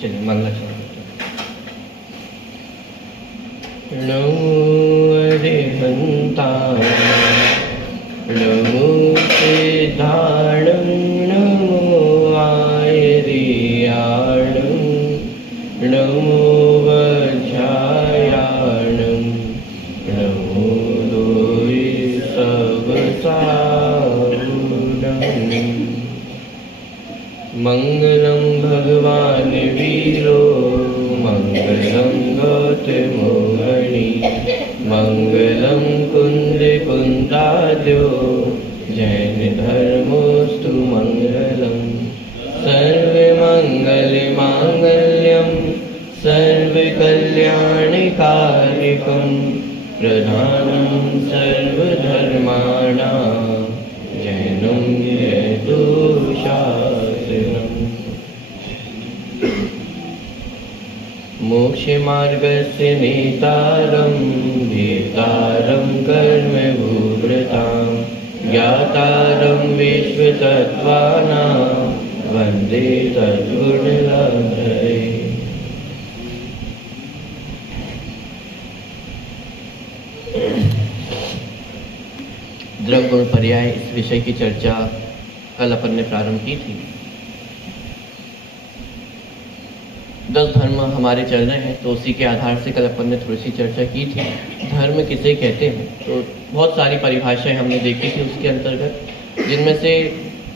चलिए मंगलाचरण नमो अरिहंता नमो सिद्धाणं नमो आयर्याणं नमो वज्रायाणं नमो लोय सबसारूढम् मंगलम भगवान वीरो मंगलम गौतमोहनि मंगलम कुंद कुंदाद्यो जैन धर्मोस्तु मंगलम सर्वमंगल मांगल्यम सर्वकल्याणकारिकं प्रधानं सर्वधर्माणां जैनं यतु शासनम् मोक्षमार्गस्य नेतारं वेतारं कर्मभूभृतां ज्ञातारं विश्वतत्त्वानां वन्दे तद्गुणलब्धये। द्रव्य गुण पर्याय इस विषय की चर्चा कल अपन ने प्रारंभ की थी। 10 धर्म हमारे चल रहे हैं, तो उसी के आधार से कल अपन ने थोड़ी सी चर्चा की थी। धर्म किसे कहते हैं, तो बहुत सारी परिभाषाएं हमने देखी थी उसके अंतर्गत, जिनमें से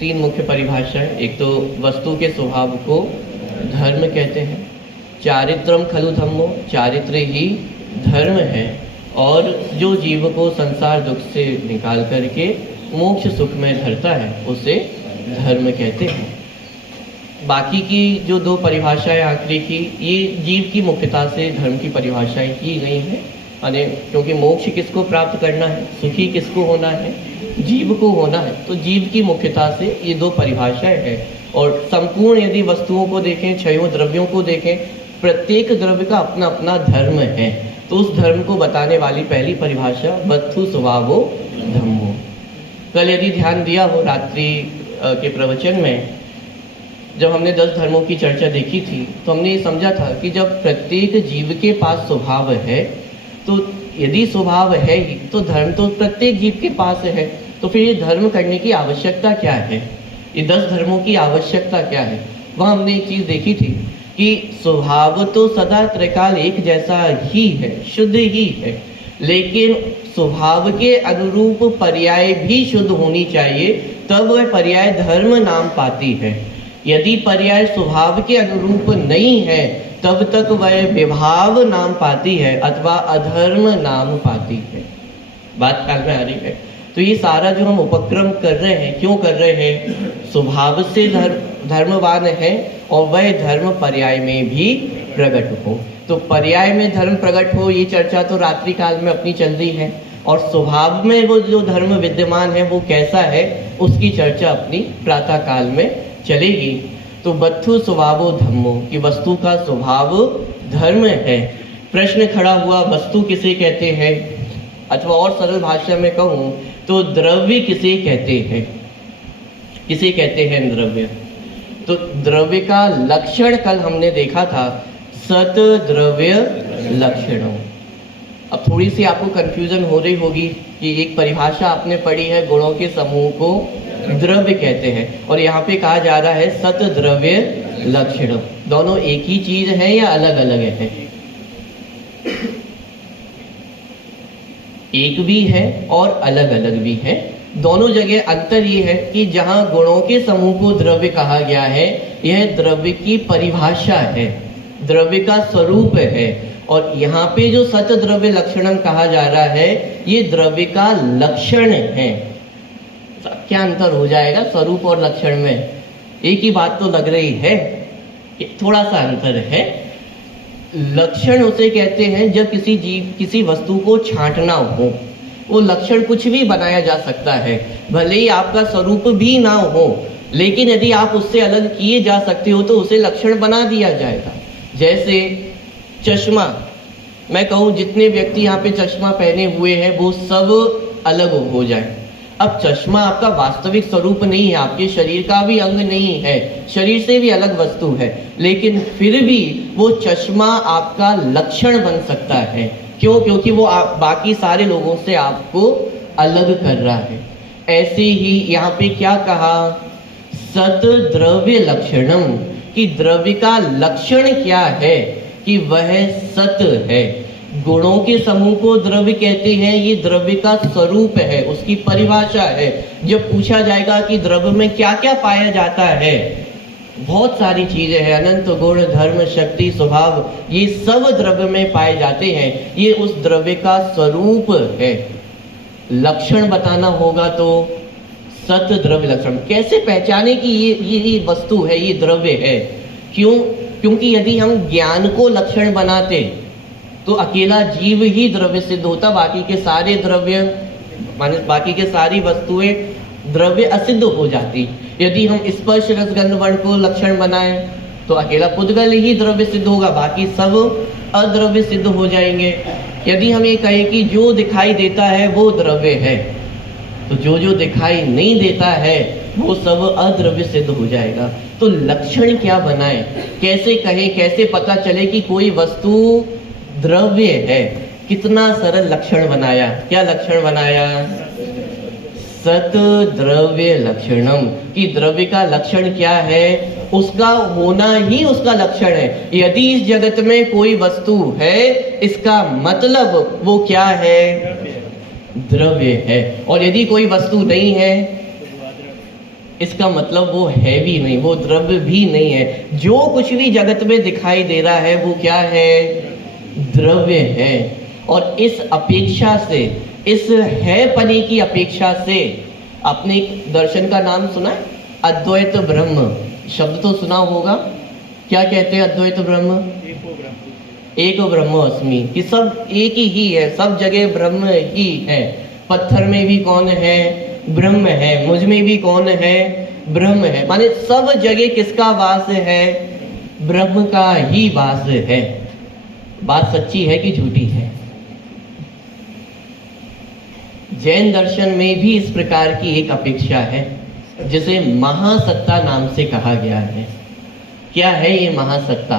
3 मुख्य परिभाषाएं। एक तो वस्तु के स्वभाव को धर्म कहते हैं, चारित्रम खलु धम्मो, चारित्र ही धर्म है, और जो जीव को संसार दुख से निकाल करके मोक्ष सुख में धरता है उसे धर्म कहते हैं। बाकी की जो 2 परिभाषाएं आखिरी की, ये जीव की मुख्यता से धर्म की परिभाषाएं की गई हैं। यानी क्योंकि मोक्ष किसको प्राप्त करना है, सुखी किसको होना है, जीव को होना है, तो जीव की मुख्यता से ये 2 परिभाषाएं हैं। और संपूर्ण यदि वस्तुओं को देखें, 6 द्रव्यों को देखें, प्रत्येक द्रव्य का अपना अपना धर्म है। तो उस धर्म को बताने वाली पहली परिभाषा वस्तु स्वभावो धम्मो। कल यदि ध्यान दिया हो रात्रि के प्रवचन में, जब हमने 10 धर्मों की चर्चा देखी थी, तो हमने ये समझा था कि जब प्रत्येक जीव के पास स्वभाव है, तो यदि स्वभाव है ही तो धर्म तो प्रत्येक जीव के पास है। तो फिर ये धर्म करने की आवश्यकता क्या है, ये 10 धर्मों की आवश्यकता क्या है। वह हमने एक चीज़ देखी थी कि स्वभाव तो सदा त्रिकाल एक जैसा ही है, शुद्ध ही है, लेकिन स्वभाव के अनुरूप पर्याय भी शुद्ध होनी चाहिए, तब वह पर्याय धर्म नाम पाती है। यदि पर्याय स्वभाव के अनुरूप नहीं है, तब तक वह विभाव नाम पाती है अथवा अधर्म नाम पाती है। बात ख्याल में आ रही है। तो ये सारा जो हम उपक्रम कर रहे हैं, क्यों कर रहे हैं, स्वभाव से धर्मवान है और वह धर्म पर्याय में भी प्रकट हो। तो पर्याय में धर्म प्रकट हो, ये चर्चा तो रात्रि काल में अपनी चल रही है, और स्वभाव में वो जो धर्म विद्यमान है वो कैसा है, उसकी चर्चा अपनी प्रातः काल में चलेगी। तो वस्तु स्वभावो धम्मो, कि वस्तु का स्वभाव धर्म है। प्रश्न खड़ा हुआ, वस्तु किसे कहते हैं, अथवा और सरल भाषा में कहूँ तो द्रव्य किसे कहते हैं, किसे कहते हैं द्रव्य। तो द्रव्य का लक्षण कल हमने देखा था, सत द्रव्य लक्षणों। अब थोड़ी सी आपको कंफ्यूजन हो रही होगी कि एक परिभाषा आपने पढ़ी है, गुणों के समूह को द्रव्य कहते हैं, और यहाँ पे कहा जा रहा है सत द्रव्य लक्षणों। दोनों एक ही चीज है या अलग अलग है? एक भी है और अलग अलग भी है। दोनों जगह अंतर ये है कि जहाँ गुणों के समूह को द्रव्य कहा गया है, यह द्रव्य की परिभाषा है, द्रव्य का स्वरूप है, और यहाँ पे जो सत द्रव्य लक्षणम कहा जा रहा है, ये द्रव्य का लक्षण है। क्या अंतर हो जाएगा स्वरूप और लक्षण में? एक ही बात तो लग रही है, थोड़ा सा अंतर है। लक्षण उसे कहते हैं जब किसी जीव, किसी वस्तु को छांटना हो। वो लक्षण कुछ भी बनाया जा सकता है, भले ही आपका स्वरूप भी ना हो, लेकिन यदि आप उससे अलग किए जा सकते हो तो उसे लक्षण बना दिया जाएगा। जैसे चश्मा, मैं कहूँ जितने व्यक्ति यहाँ पे चश्मा पहने हुए हैं वो सब अलग हो जाए। अब चश्मा आपका वास्तविक स्वरूप नहीं है, आपके शरीर का भी अंग नहीं है, शरीर से भी अलग वस्तु है, लेकिन फिर भी वो चश्मा आपका लक्षण बन सकता है। क्यों? क्योंकि वो बाकी सारे लोगों से आपको अलग कर रहा है। ऐसे ही यहाँ पे क्या कहा, सत द्रव्य लक्षणम, कि द्रव्य का लक्षण क्या है, कि वह सत है। गुणों के समूह को द्रव्य कहते हैं, ये द्रव्य का स्वरूप है, उसकी परिभाषा है। जब पूछा जाएगा कि द्रव्य में क्या क्या पाया जाता है, बहुत सारी चीजें हैं, अनंत गुण, धर्म, शक्ति, स्वभाव, ये सब द्रव्य में पाए जाते हैं। ये उस द्रव्य का स्वरूप है। लक्षण बताना होगा तो सत द्रव्य लक्षण। कैसे पहचाने कि ये वस्तु है, ये द्रव्य है? क्यों? क्योंकि यदि हम ज्ञान को लक्षण बनाते तो अकेला जीव ही द्रव्य सिद्ध होता, बाकी के सारे द्रव्य माने बाकी के सारी वस्तुएं द्रव्य असिद्ध हो जाती। यदि हम स्पर्श रस गंध वर्ण को लक्षण बनाएं तो अकेला पुद्गल ही द्रव्य सिद्ध होगा, बाकी सब अद्रव्य सिद्ध हो जाएंगे। यदि हम ये कहें कि जो दिखाई देता है वो द्रव्य है, तो जो दिखाई नहीं देता है वो सब अद्रव्य सिद्ध हो जाएगा। तो लक्षण क्या बनाए, कैसे कहें, कैसे पता चले कि कोई वस्तु द्रव्य है? कितना सरल लक्षण बनाया। क्या लक्षण बनाया? सत द्रव्य लक्षणम, कि द्रव्य का लक्षण क्या है, उसका होना ही उसका लक्षण है। यदि इस जगत में कोई वस्तु है, इसका मतलब वो क्या है? द्रव्य है। और यदि कोई वस्तु नहीं है, इसका मतलब वो है भी नहीं, वो द्रव्य भी नहीं है। जो कुछ भी जगत में दिखाई दे रहा है वो क्या है? द्रव्य है। और इस अपेक्षा से, इस है पने की अपेक्षा से, आपने एक दर्शन का नाम सुना है, अद्वैत ब्रह्म शब्द तो सुना होगा। क्या कहते हैं अद्वैत ब्रह्म? एक ब्रह्म अस्मि, कि सब एक ही है, सब जगह ब्रह्म ही है। पत्थर में भी कौन है? ब्रह्म है। मुझ में भी कौन है? ब्रह्म है। माने सब जगह किसका वास है? ब्रह्म का ही वास है। बात सच्ची है कि झूठी है? जैन दर्शन में भी इस प्रकार की एक अपेक्षा है, जिसे महासत्ता नाम से कहा गया है। क्या है ये महासत्ता?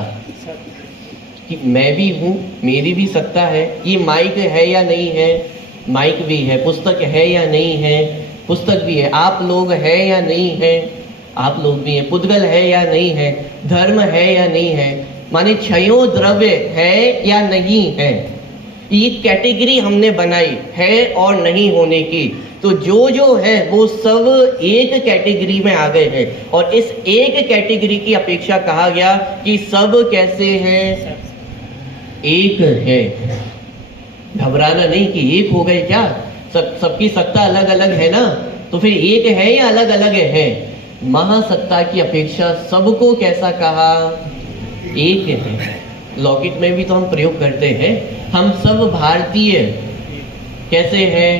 कि मैं भी हूँ, मेरी भी सत्ता है। ये माइक है या नहीं है? माइक भी है। पुस्तक है या नहीं है? पुस्तक भी है। आप लोग है या नहीं है? आप लोग भी हैं। पुद्गल है या नहीं है? धर्म है या नहीं है? माने क्षयो द्रव्य है या नहीं है? ये कैटेगरी हमने बनाई है और नहीं होने की। तो जो है वो सब एक कैटेगरी में आ गए हैं। और इस एक कैटेगरी की अपेक्षा कहा गया कि सब कैसे हैं? एक है। घबराना नहीं कि एक हो गए क्या, सबकी सत्ता अलग अलग है ना, तो फिर एक है या अलग अलग है? महासत्ता की अपेक्षा सबको कैसा कहा? एक है। लौकिक में भी तो हम प्रयोग करते हैं, हम सब भारतीय कैसे हैं?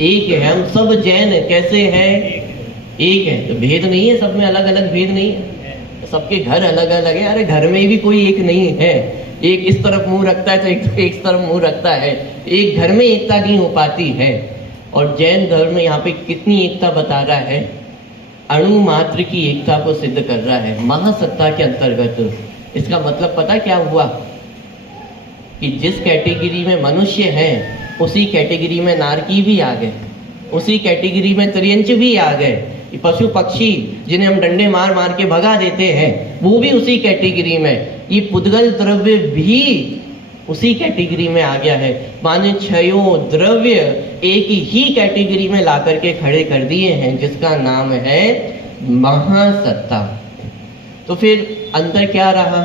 एक है। हम सब जैन कैसे हैं? एक है। तो भेद नहीं है, सब में अलग अलग भेद नहीं है, सबके घर अलग अलग है। अरे घर में भी कोई एक नहीं है, एक इस तरफ मुंह रखता है तो एक इस तरफ मुंह रखता है, एक घर में एकता नहीं हो पाती है। और जैन धर्म में यहाँ पे कितनी एकता बता रहा है? अणु मात्र की एकता को सिद्ध कर रहा है महासत्ता के अंतर्गत। इसका मतलब पता क्या हुआ कि जिस कैटेगरी में मनुष्य है उसी कैटेगरी में नारकी भी आ गए, उसी कैटेगरी में त्रियंच भी आ गए। पशु पक्षी जिन्हें हम डंडे मार मार के भगा देते हैं वो भी उसी कैटेगरी में। ये पुद्गल द्रव्य भी उसी कैटेगरी में आ गया है। माने छयो द्रव्य एक ही कैटेगरी में ला करके खड़े कर दिए हैं, जिसका नाम है महासत्ता। तो फिर अंतर क्या रहा?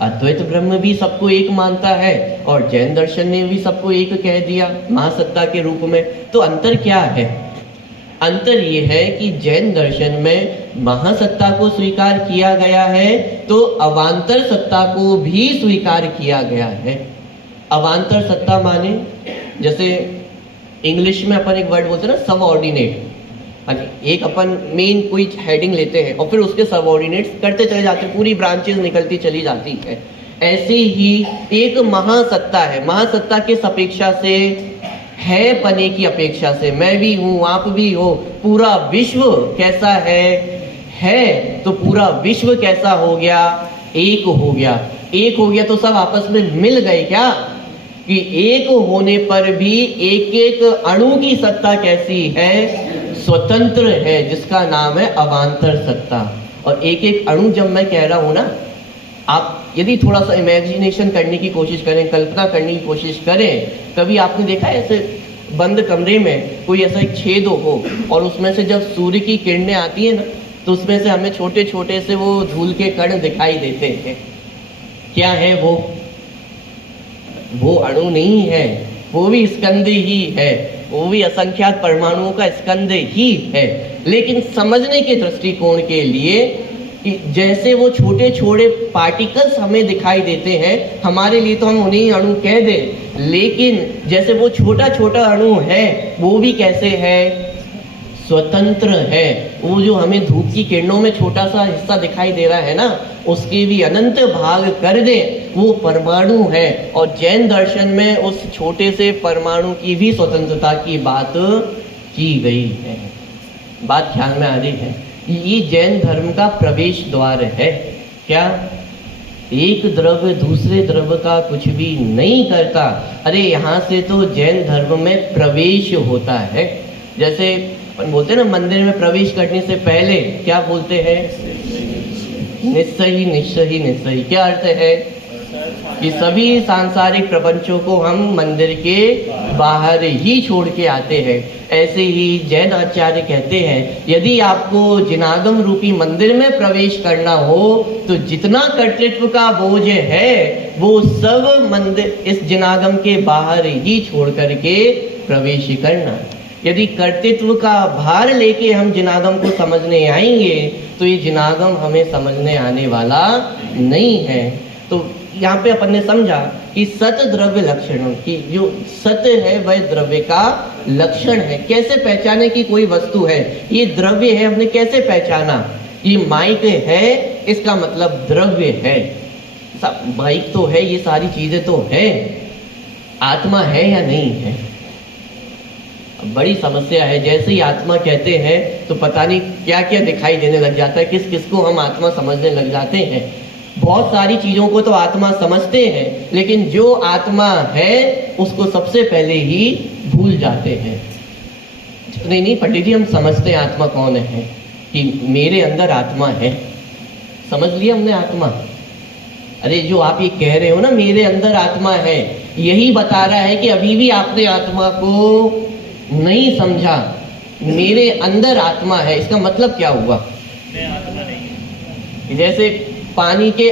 अद्वैत ब्रह्म भी सबको एक मानता है और जैन दर्शन ने भी सबको एक कह दिया महासत्ता के रूप में। तो अंतर क्या है? अंतर ये है कि जैन दर्शन में महासत्ता को स्वीकार किया गया है तो अवांतर सत्ता को भी स्वीकार किया गया है। अवांतर सत्ता माने जैसे इंग्लिश में अपन एक वर्ड बोलते हैं ना, सबऑर्डिनेट। एक अपन मेन कोई हेडिंग लेते हैं और फिर उसके सबऑर्डिनेट्स करते चले जाते हैं, पूरी ब्रांचेस निकलती चली जाती है। ऐसे ही एक महासत्ता है, महासत्ता के अपेक्षा से है पने की अपेक्षा से। मैं भी हूं, आप भी हो, पूरा विश्व कैसा है तो पूरा विश्व कैसा हो गया, एक हो गया। एक हो गया तो सब आपस में मिल गए क्या, कि एक होने पर भी एक एक अणु की सत्ता कैसी है, स्वतंत्र है, जिसका नाम है अवांतर सत्ता। और एक एक अणु जब मैं कह रहा हूं ना, आप यदि थोड़ा सा इमेजिनेशन करने की कोशिश करें, कल्पना करने की कोशिश करें, कभी आपने देखा है ऐसे बंद कमरे में कोई ऐसा एक छेद हो और उसमें से जब सूर्य की किरणें आती है ना, तो उसमें से हमें छोटे छोटे से वो धूल के कण दिखाई देते हैं। क्या है वो अणु नहीं है, वो भी स्कंद ही है, वो भी असंख्यात परमाणुओं का स्कंद ही है। लेकिन समझने के दृष्टिकोण के लिए कि जैसे वो छोटे छोटे पार्टिकल्स हमें दिखाई देते हैं, हमारे लिए तो हम उन्हें अणु कह दें, लेकिन जैसे वो छोटा छोटा अणु है, वो भी कैसे है, स्वतंत्र है। वो जो हमें धूप की किरणों में छोटा सा हिस्सा दिखाई दे रहा है ना, उसके भी अनंत भाग कर दे, वो परमाणु है। और जैन दर्शन में उस छोटे से परमाणु की भी स्वतंत्रता की बात की गई है। बात ख्याल में आ रही है? ये जैन धर्म का प्रवेश द्वार है। क्या एक द्रव्य दूसरे द्रव्य का कुछ भी नहीं करता? अरे यहाँ से तो जैन धर्म में प्रवेश होता है। जैसे बोलते हैं ना, मंदिर में प्रवेश करने से पहले क्या बोलते हैं, निश्चय ही निश्चय ही निश्चय ही। क्या अर्थ है कि सभी सांसारिक प्रपंचों को हम मंदिर के बाहर ही छोड़ के आते हैं। ऐसे ही जैन आचार्य कहते हैं, यदि आपको जिनागम रूपी मंदिर में प्रवेश करना हो तो जितना कर्तृत्व का बोझ है वो सब मंदिर इस जिनागम के बाहर ही छोड़ करके प्रवेश करना। यदि कर्तृत्व का भार लेके हम जिनागम को समझने आएंगे तो ये जिनागम हमें समझने आने वाला नहीं है। तो यहाँ पे अपन ने समझा कि सत द्रव्य लक्षणों की, जो सत्य है वह द्रव्य का लक्षण है। कैसे पहचाने कि कोई वस्तु है, ये द्रव्य है, हमने कैसे पहचाना? ये माइक है, इसका मतलब द्रव्य है। माइक तो है, ये सारी चीजें तो है, आत्मा है या नहीं है? बड़ी समस्या है। जैसे ही आत्मा कहते हैं तो पता नहीं क्या क्या दिखाई देने लग जाता है, किस किस को हम आत्मा समझने लग जाते हैं। बहुत सारी चीजों को तो आत्मा समझते हैं, लेकिन जो आत्मा है उसको सबसे पहले ही भूल जाते हैं। नहीं पंडित जी, हम समझते हैं आत्मा कौन है, कि मेरे अंदर आत्मा है। समझ लिया हमने आत्मा। अरे जो आप ये कह रहे हो ना, मेरे अंदर आत्मा है, यही बता रहा है कि अभी भी आपने आत्मा को नहीं समझा। मेरे अंदर आत्मा है, इसका मतलब क्या हुआ? मैं आत्मा नहीं। जैसे पानी के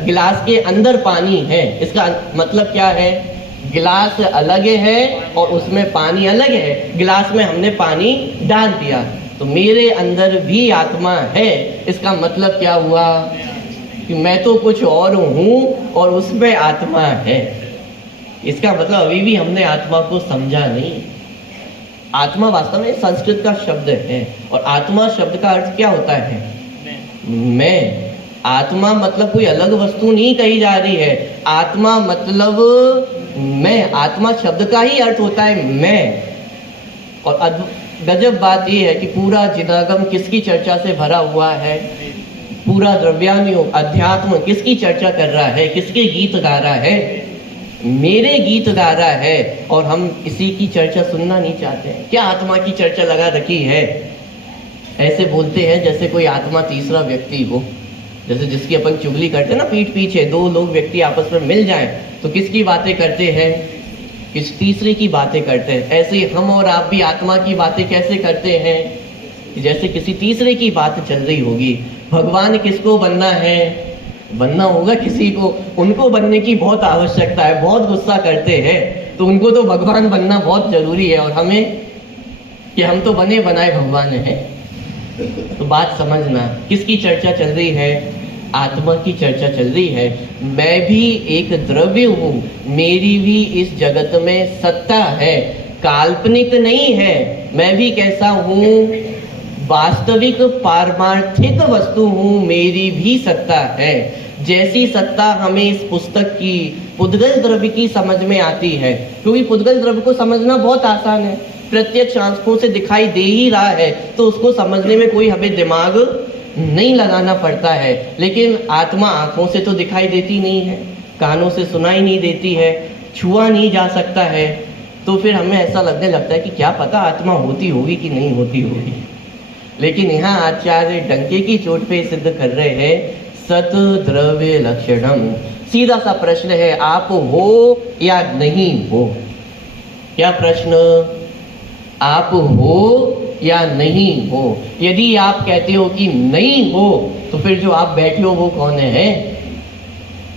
गिलास के अंदर पानी है, इसका मतलब क्या है? गिलास अलग है और उसमें पानी अलग है। गिलास में हमने पानी डाल दिया, तो मेरे अंदर भी आत्मा है। इसका मतलब क्या हुआ? कि मैं तो कुछ और हूँ और उसमें आत्मा है। इसका मतलब अभी भी हमने आत्मा को समझा नहीं। आत्मा वास्तव में संस्कृत का शब्द है, और आत्मा शब्द का अर्थ क्या होता है? मैं। आत्मा मतलब कोई अलग वस्तु नहीं कही जा रही है, आत्मा मतलब मैं। आत्मा शब्द का ही अर्थ होता है मैं। और गजब बात यह है कि पूरा जिनागम किसकी चर्चा से भरा हुआ है? पूरा द्रव्यानुयोग अध्यात्म किसकी चर्चा कर रहा है, किसके गीत गा रहा है? मेरे गीत गा रहा है। और हम इसी की चर्चा सुनना नहीं चाहते हैं। क्या आत्मा की चर्चा लगा रखी है? ऐसे बोलते हैं जैसे कोई आत्मा तीसरा व्यक्ति हो, जैसे जिसकी अपन चुगली करते हैं ना पीठ पीछे। दो लोग व्यक्ति आपस में मिल जाएं तो किसकी बातें करते हैं? किस तीसरे की बातें करते हैं। ऐसे ही हम और आप भी आत्मा की बातें कैसे करते हैं? जैसे किसी तीसरे की बात चल रही होगी। भगवान किसको बनना है? बनना होगा किसी को, उनको बनने की बहुत आवश्यकता है। बहुत गुस्सा करते हैं तो उनको तो भगवान बनना बहुत जरूरी है, और हमें कि हम तो बने बनाए भगवान हैं। तो बात समझना, किसकी चर्चा चल रही है? आत्मा की चर्चा चल रही है। मैं भी एक द्रव्य हूँ, मेरी भी इस जगत में सत्ता है, काल्पनिक नहीं है। मैं भी कैसा हूँ? वास्तविक पारमार्थिक वस्तु हूँ, मेरी भी सत्ता है। जैसी सत्ता हमें इस पुस्तक की पुद्गल द्रव्य की समझ में आती है, क्योंकि पुद्गल द्रव्य को समझना बहुत आसान है, प्रत्यक्ष आंखों से दिखाई दे ही रहा है, तो उसको समझने में कोई हमें दिमाग नहीं लगाना पड़ता है। लेकिन आत्मा आंखों से तो दिखाई देती नहीं है, कानों से सुनाई नहीं देती है, छुआ नहीं जा सकता है, तो फिर हमें ऐसा लगने लगता है कि क्या पता आत्मा होती होगी कि नहीं होती होगी। लेकिन यहाँ आचार्य डंके की चोट पे सिद्ध कर रहे हैं सत द्रव्य लक्षणम। सीधा सा प्रश्न है, आप हो या नहीं हो? क्या प्रश्न? आप हो या नहीं हो? यदि आप कहते हो कि नहीं हो, तो फिर जो आप बैठे हो वो कौन है?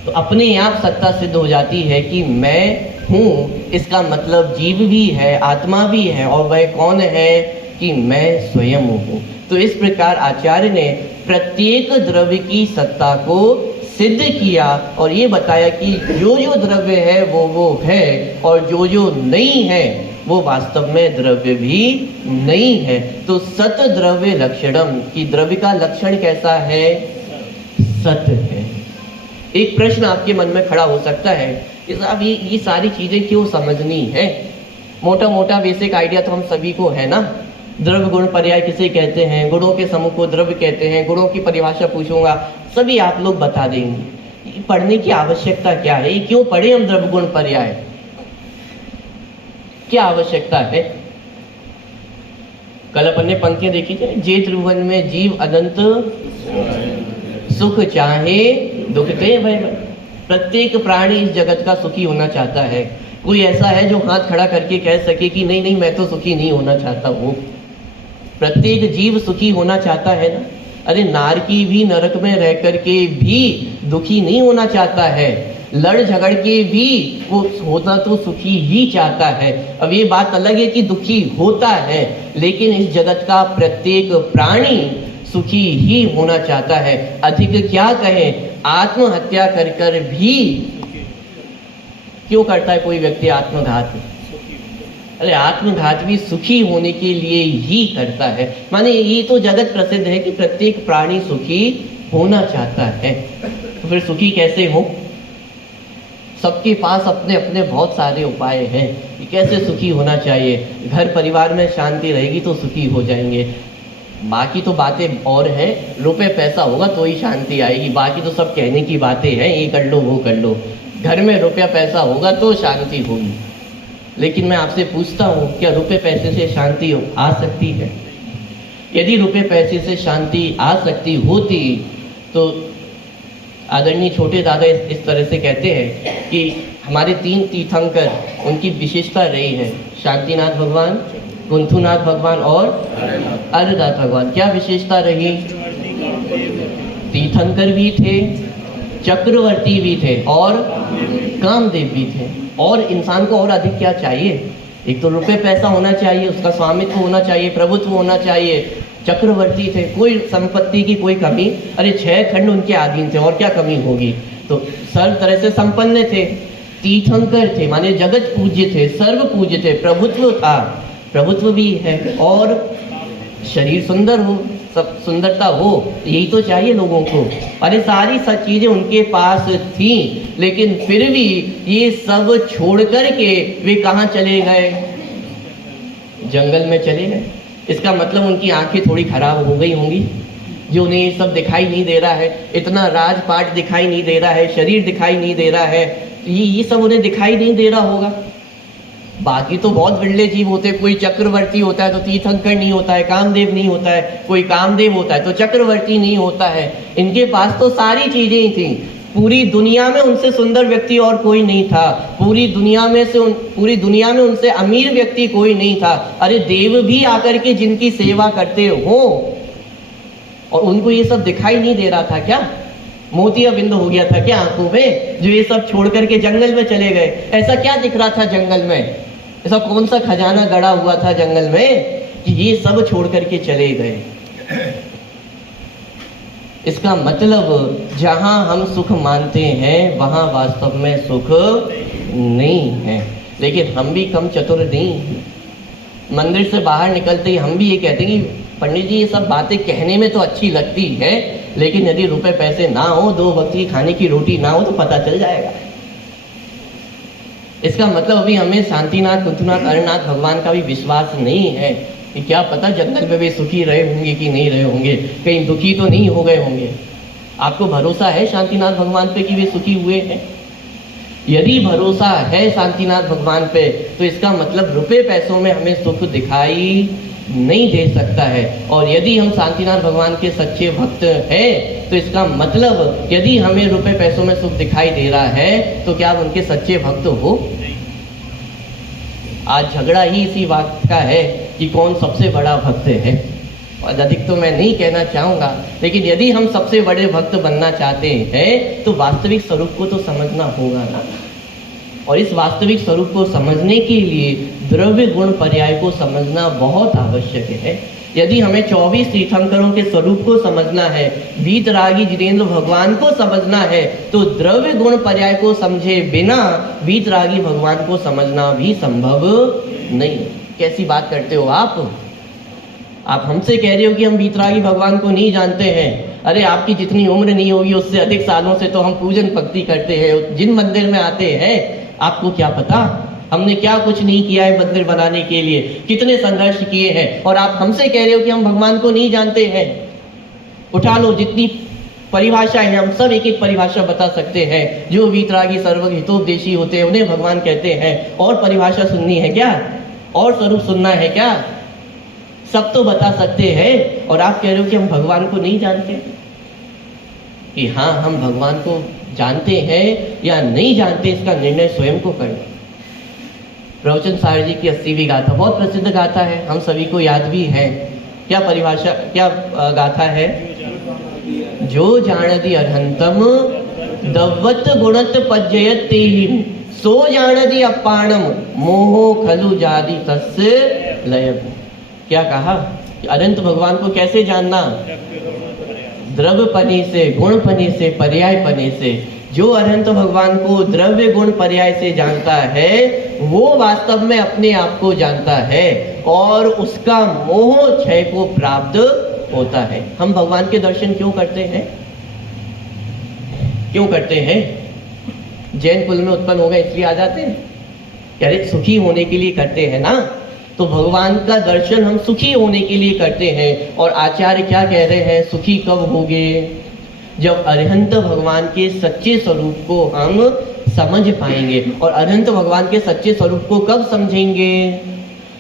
तो अपने आप सत्ता सिद्ध हो जाती है कि मैं हूँ, इसका मतलब जीव भी है, आत्मा भी है, और वह कौन है कि मैं स्वयं हूँ। तो इस प्रकार आचार्य ने प्रत्येक द्रव्य की सत्ता को सिद्ध किया और ये बताया कि जो जो द्रव्य है वो है, और जो जो नहीं है वो वास्तव में द्रव्य भी नहीं है। तो सत द्रव्य लक्षणम कि द्रव्य का लक्षण कैसा है? सत्य है। एक प्रश्न आपके मन में खड़ा हो सकता है कि साहब ये सारी चीजें क्यों समझनी है? मोटा मोटा बेसिक आइडिया तो हम सभी को है ना। द्रव्य गुण पर्याय किसे कहते हैं, गुणों के समूह को द्रव्य कहते हैं, गुणों की परिभाषा पूछूंगा, सभी आप लोग बता देंगे। पढ़ने की आवश्यकता क्या है? ये क्यों पढ़े हम द्रव्य गुण पर्याय? क्या आवश्यकता है? कल अपन ने पंक्तियां देखी थी, जे त्रिभुवन में जीव अनंत सुख चाहे दुखते भय। प्रत्येक प्राणी इस जगत का सुखी होना चाहता है। कोई ऐसा है जो हाथ खड़ा करके कह सके कि नहीं नहीं मैं तो सुखी नहीं होना चाहता हूँ? प्रत्येक जीव सुखी होना चाहता है ना। अरे नारकी भी नरक में रह करके भी दुखी नहीं होना चाहता है, लड़ झगड़ के भी वो होना तो सुखी ही चाहता है। अब ये बात अलग है कि दुखी होता है, लेकिन इस जगत का प्रत्येक प्राणी सुखी ही होना चाहता है। अधिक क्या कहे, आत्महत्या कर कर भी क्यों करता है कोई व्यक्ति आत्मघात? अरे आत्मघात भी सुखी होने के लिए ही करता है। माने ये तो जगत प्रसिद्ध है कि प्रत्येक प्राणी सुखी होना चाहता है। तो फिर सुखी कैसे हो? सबके पास अपने अपने बहुत सारे उपाय हैं कि कैसे सुखी होना चाहिए। घर परिवार में शांति रहेगी तो सुखी हो जाएंगे, बाकी तो बातें और हैं। रुपए पैसा होगा तो ही शांति आएगी, बाकी तो सब कहने की बातें हैं, ये कर लो वो कर लो। घर में रुपया पैसा होगा तो शांति होगी। लेकिन मैं आपसे पूछता हूँ, क्या रुपए पैसे से शांति आ सकती है? यदि रुपए पैसे से शांति आ सकती होती तो आदरणीय छोटे दादा इस तरह से कहते हैं कि हमारे 3 तीर्थंकर, उनकी विशेषता रही है शांतिनाथ भगवान, कुंथुनाथ भगवान और अर्धनाथ भगवान। क्या विशेषता रही? तीर्थंकर भी थे, चक्रवर्ती भी थे और कामदेव भी थे। और इंसान को और अधिक क्या चाहिए? एक तो रुपए पैसा होना चाहिए, उसका स्वामित्व होना चाहिए, प्रभुत्व होना चाहिए। चक्रवर्ती थे, कोई संपत्ति की कोई कमी, अरे 6 खंड उनके अधीन थे, और क्या कमी होगी? तो सर्व तरह से संपन्न थे। तीर्थंकर थे माने जगत पूज्य थे, सर्व पूज्य थे, प्रभुत्व था, प्रभुत्व भी है, और शरीर सुंदर हो, सब सुंदरता हो, यही तो चाहिए लोगों को। अरे सारी सब चीजें उनके पास थी, लेकिन फिर भी ये सब छोड़ करके वे कहाँ चले गए? जंगल में चले गए। इसका मतलब उनकी आंखें थोड़ी खराब हो गई होंगी, जो उन्हें ये सब दिखाई नहीं दे रहा है, इतना राजपाट दिखाई नहीं दे रहा है, शरीर दिखाई नहीं दे रहा है, ये सब उन्हें दिखाई नहीं दे रहा होगा। बाकी तो बहुत विरले जीव होते, कोई चक्रवर्ती होता है तो तीर्थंकर नहीं होता है, कामदेव नहीं होता है, कोई कामदेव होता है तो चक्रवर्ती नहीं होता है। इनके पास तो सारी चीजें ही थी। पूरी दुनिया में उनसे सुंदर व्यक्ति और कोई नहीं था, पूरी दुनिया में उनसे अमीर व्यक्ति कोई नहीं था। अरे देव भी आकर के जिनकी सेवा करते हो, और उनको ये सब दिखाई नहीं दे रहा था क्या? मोतियाबिंद हो गया था क्या आंखों में, जो ये सब छोड़ करके जंगल में चले गए? ऐसा क्या दिख रहा था जंगल में? ऐसा कौन सा खजाना गड़ा हुआ था जंगल में कि ये सब छोड़ करके चले गए? इसका मतलब जहां हम सुख मानते हैं वहां वास्तव में सुख नहीं है। लेकिन हम भी कम चतुर नहीं, मंदिर से बाहर निकलते ही हम भी ये कहते हैं कि पंडित जी ये सब बातें कहने में तो अच्छी लगती है, लेकिन यदि रुपए पैसे ना हो, 2 वक्त की खाने की रोटी ना हो तो पता चल जाएगा। इसका मतलब अभी हमें शांतिनाथ, कुंथुनाथ, अरनाथ भगवान का भी विश्वास नहीं है कि क्या पता जंगल में भी सुखी रहे होंगे कि नहीं रहे होंगे, कहीं दुखी तो नहीं हो गए होंगे। आपको भरोसा है शांतिनाथ भगवान पे कि वे सुखी हुए हैं? यदि भरोसा है शांतिनाथ भगवान पे तो इसका मतलब रुपए पैसों में हमें सुख दिखाई नहीं दे सकता है। और यदि हम शांतिनाथ भगवान के सच्चे भक्त हैं तो इसका मतलब यदि हमें रुपए पैसों में सुख दिखाई दे रहा है तो क्या आप उनके सच्चे भक्त हो? आज झगड़ा ही इसी बात का है कि कौन सबसे बड़ा भक्त है। और अधिक तो मैं नहीं कहना चाहूँगा, लेकिन यदि हम सबसे बड़े भक्त बनना चाहते हैं तो वास्तविक स्वरूप को तो समझना होगा ना। और इस वास्तविक स्वरूप को समझने के लिए द्रव्य गुण पर्याय को समझना बहुत आवश्यक है। यदि हमें 24 तीर्थंकरों के स्वरूप को समझना है, वीतरागी जिनेंद्र भगवान को समझना है, तो द्रव्य गुण पर्याय को समझे बिना वीतरागी भगवान को समझना भी संभव नहीं। कैसी बात करते हो आप हमसे कह रहे हो कि हम वीतरागी भगवान को नहीं जानते हैं। अरे आपकी जितनी उम्र नहीं होगी उससे अधिक सालों से तो हम पूजन भक्ति करते हैं, जिन मंदिर में आते हैं। आपको क्या पता हमने क्या कुछ नहीं किया है मंदिर बनाने के लिए, कितने संघर्ष किए हैं, और आप हमसे कह रहे हो कि हम भगवान को नहीं जानते हैं। उठा लो जितनी परिभाषाएं हैं, हम सब एक एक परिभाषा बता सकते हैं। जो वीतरागी सर्वहितोपदेशी होते हैं उन्हें भगवान कहते हैं। और परिभाषा सुननी है क्या? और स्वरूप सुनना है क्या? सब तो बता सकते हैं। और आप कह रहे हो कि हम भगवान को नहीं जानते। कि हाँ, हम भगवान को जानते हैं या नहीं जानते इसका निर्णय स्वयं को करें। प्रवचन सार जी की 80वीं गाथा बहुत प्रसिद्ध गाथा है, हम सभी को याद भी है। क्या परिभाषा, क्या गाथा है? जो जानति अर्हंतम दव्वत गुणत पज्जयत तेहिम, सो जानति अपाणम मोहो खलु जाति तस्य लयम। क्या कहा? अनंत भगवान को कैसे जानना? द्रव्य पने से, गुण पने से, पर्याय पने से। जो अनंत भगवान को द्रव्य गुण पर्याय से जानता है वो वास्तव में अपने आप को जानता है और उसका मोह क्षय को प्राप्त होता है। हम भगवान के दर्शन क्यों करते हैं? क्यों करते हैं? जैन कुल में उत्पन्न हो गए इसलिए आ जाते हैं? अरे सुखी होने के लिए करते हैं ना। तो भगवान का दर्शन हम सुखी होने के लिए करते हैं। और आचार्य क्या कह रहे हैं? सुखी कब होगे? जब अरहंत भगवान के सच्चे स्वरूप को हम समझ पाएंगे। और अरहंत भगवान के सच्चे स्वरूप को कब समझेंगे?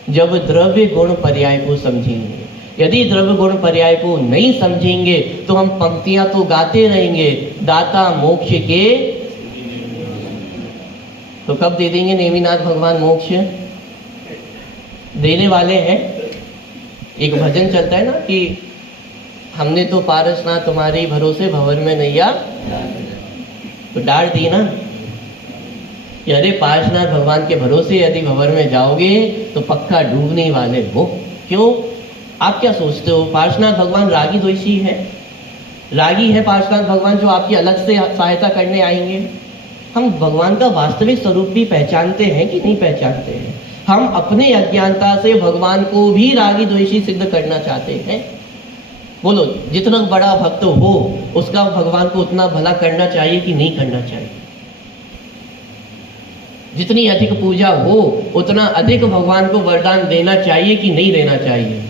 जब द्रव्य गुण पर्याय को समझेंगे। यदि द्रव्य गुण पर्याय को नहीं समझेंगे तो हम पंक्तियां तो गाते रहेंगे, दाता मोक्ष के। तो कब दे देंगे नेमिनाथ भगवान मोक्ष? देने वाले हैं। एक भजन चलता है ना कि हमने तो पारसनाथ तुम्हारे भरोसे भंवर में नैया तो डाल दी ना। अरे पारसनाथ भगवान के भरोसे यदि भंवर में जाओगे तो पक्का डूबने वाले हो। क्यों? आप क्या सोचते हो पारसनाथ भगवान रागी द्वेषी है? रागी है पारसनाथ भगवान जो आपकी अलग से सहायता करने आएंगे? हम भगवान का वास्तविक स्वरूप भी पहचानते हैं कि नहीं पहचानते हैं? हम अपने अज्ञानता से भगवान को भी रागी द्वेषी सिद्ध करना चाहते हैं। बोलो, जितना बड़ा भक्त हो उसका भगवान को उतना भला करना चाहिए कि नहीं करना चाहिए? जितनी अधिक पूजा हो उतना अधिक भगवान को वरदान देना चाहिए कि नहीं देना चाहिए?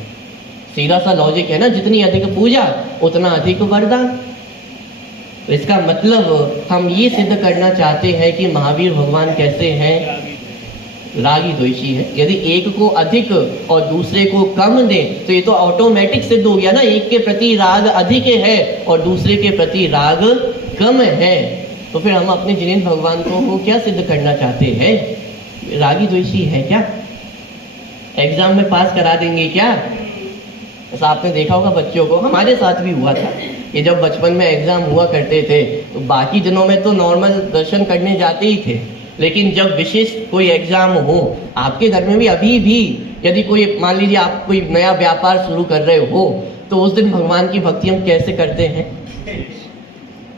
सीधा सा लॉजिक है ना, जितनी अधिक पूजा उतना अधिक वरदान। तो इसका मतलब हम ये सिद्ध करना चाहते हैं कि महावीर भगवान कैसे हैं? रागी द्वेषी है। यदि एक को अधिक और दूसरे को कम दे तो ये तो ऑटोमेटिक सिद्ध हो गया ना, एक के प्रति राग अधिक है और दूसरे के प्रति राग कम है। तो फिर हम अपने जिनेंद्र भगवान को क्या सिद्ध करना चाहते हैं? रागी द्वेषी है क्या? एग्जाम में पास करा देंगे क्या? ऐसा आपने देखा होगा बच्चों को, हमारे साथ भी हुआ था कि जब बचपन में एग्जाम हुआ करते थे तो बाकी दिनों में तो नॉर्मल दर्शन करने जाते ही थे, लेकिन जब विशेष कोई एग्जाम हो, आपके घर में भी अभी भी यदि कोई मान लीजिए आप कोई नया व्यापार शुरू कर रहे हो तो उस दिन भगवान की भक्ति हम कैसे करते हैं?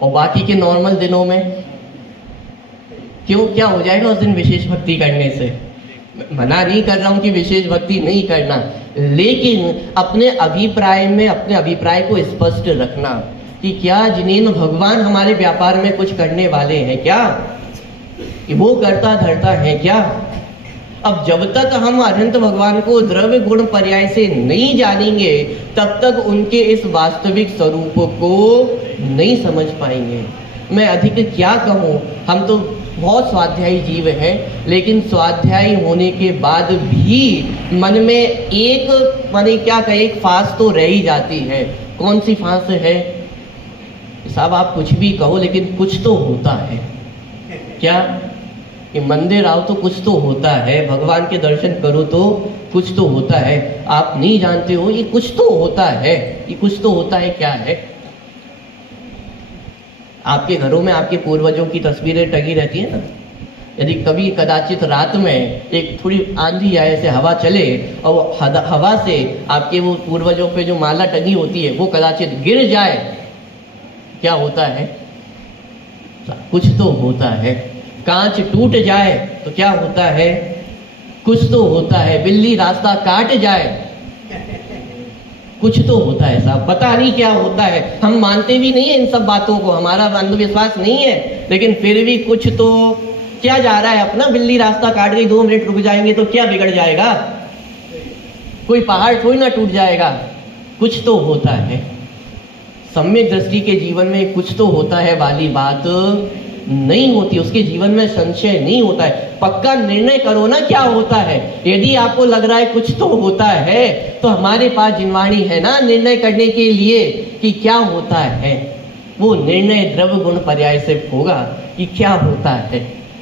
और बाकी के नॉर्मल दिनों में क्यों? क्या हो जाएगा उस दिन विशेष भक्ति करने से? मना नहीं कर रहा हूं कि विशेष भक्ति नहीं करना, लेकिन अपने अभिप्राय में अपने अभिप्राय को स्पष्ट रखना कि क्या जिनेन्द्र भगवान हमारे व्यापार में कुछ करने वाले हैं क्या, कि वो करता धरता है क्या। अब जब तक हम अनंत भगवान को द्रव्य गुण पर्याय से नहीं जानेंगे तब तक उनके इस वास्तविक स्वरूप को नहीं समझ पाएंगे। मैं अधिक क्या कहूँ, हम तो बहुत स्वाध्यायी जीव हैं, लेकिन स्वाध्यायी होने के बाद भी मन में एक माने क्या कहे एक फांस तो रह ही जाती है। कौन सी फांस है साहब, आप कुछ भी कहो लेकिन कुछ तो होता है क्या, कि मंदिर आओ तो कुछ तो होता है, भगवान के दर्शन करो तो कुछ तो होता है। आप नहीं जानते हो ये कुछ तो होता है, ये कुछ तो होता है क्या है। आपके घरों में आपके पूर्वजों की तस्वीरें टंगी रहती है ना, यदि कभी कदाचित रात में एक थोड़ी आंधी आए से हवा चले और हवा से आपके वो पूर्वजों पे जो माला टंगी होती है वो कदाचित गिर जाए, क्या होता है, कुछ तो होता है। कांच टूट जाए तो क्या होता है, कुछ तो होता है। बिल्ली रास्ता काट जाए कुछ तो होता है साहब, पता नहीं क्या होता है। हम मानते भी नहीं है इन सब बातों को, हमारा अंधविश्वास नहीं है, लेकिन फिर भी कुछ तो क्या जा रहा है अपना। बिल्ली रास्ता काट गई, 2 मिनट रुक जाएंगे तो क्या बिगड़ जाएगा, कोई पहाड़ थोड़ी ना टूट जाएगा, कुछ तो होता है। सम्यक दृष्टि के जीवन में कुछ तो होता है वाली बात नहीं होती, उसके जीवन में संशय नहीं होता है। पक्का निर्णय करो ना क्या होता है। यदि आपको लग रहा है कुछ तो होता है तो हमारे पास जिनवाणी है ना निर्णय करने के लिए कि क्या होता है। वो निर्णय द्रव्य गुण पर्याय से होगा कि क्या होता है,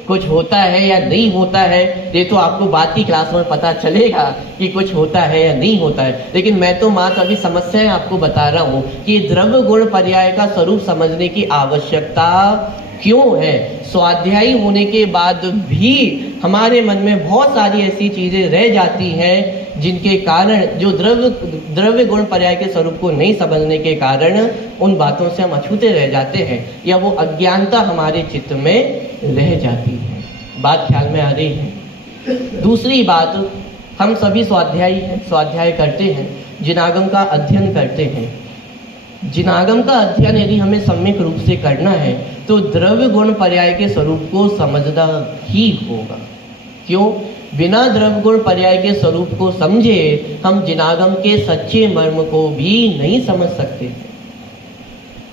कुछ होता है या नहीं होता है। ये तो आपको बात की क्लास में पता चलेगा कि कुछ होता है या नहीं होता है, लेकिन मैं तो मात्र अभी समस्याएं आपको बता रहा हूँ कि द्रव्य गुण पर्याय का स्वरूप समझने की आवश्यकता क्यों है। स्वाध्यायी होने के बाद भी हमारे मन में बहुत सारी ऐसी चीजें रह जाती हैं जिनके कारण, जो द्रव्य गुण पर्याय के स्वरूप को नहीं समझने के कारण उन बातों से हम अछूते रह जाते हैं, या वो अज्ञानता हमारे चित्त में रह जाती है। बात ख्याल में आ रही है। दूसरी बात, हम सभी स्वाध्यायी हैं, स्वाध्याय करते हैं, जिनागम का अध्ययन करते हैं। जिनागम का अध्ययन यदि हमें सम्यक रूप से करना है तो द्रव्य गुण पर्याय के स्वरूप को समझना ही होगा। क्यों? बिना द्रव्य गुण पर्याय के स्वरूप को समझे हम जिनागम के सच्चे मर्म को भी नहीं समझ सकते।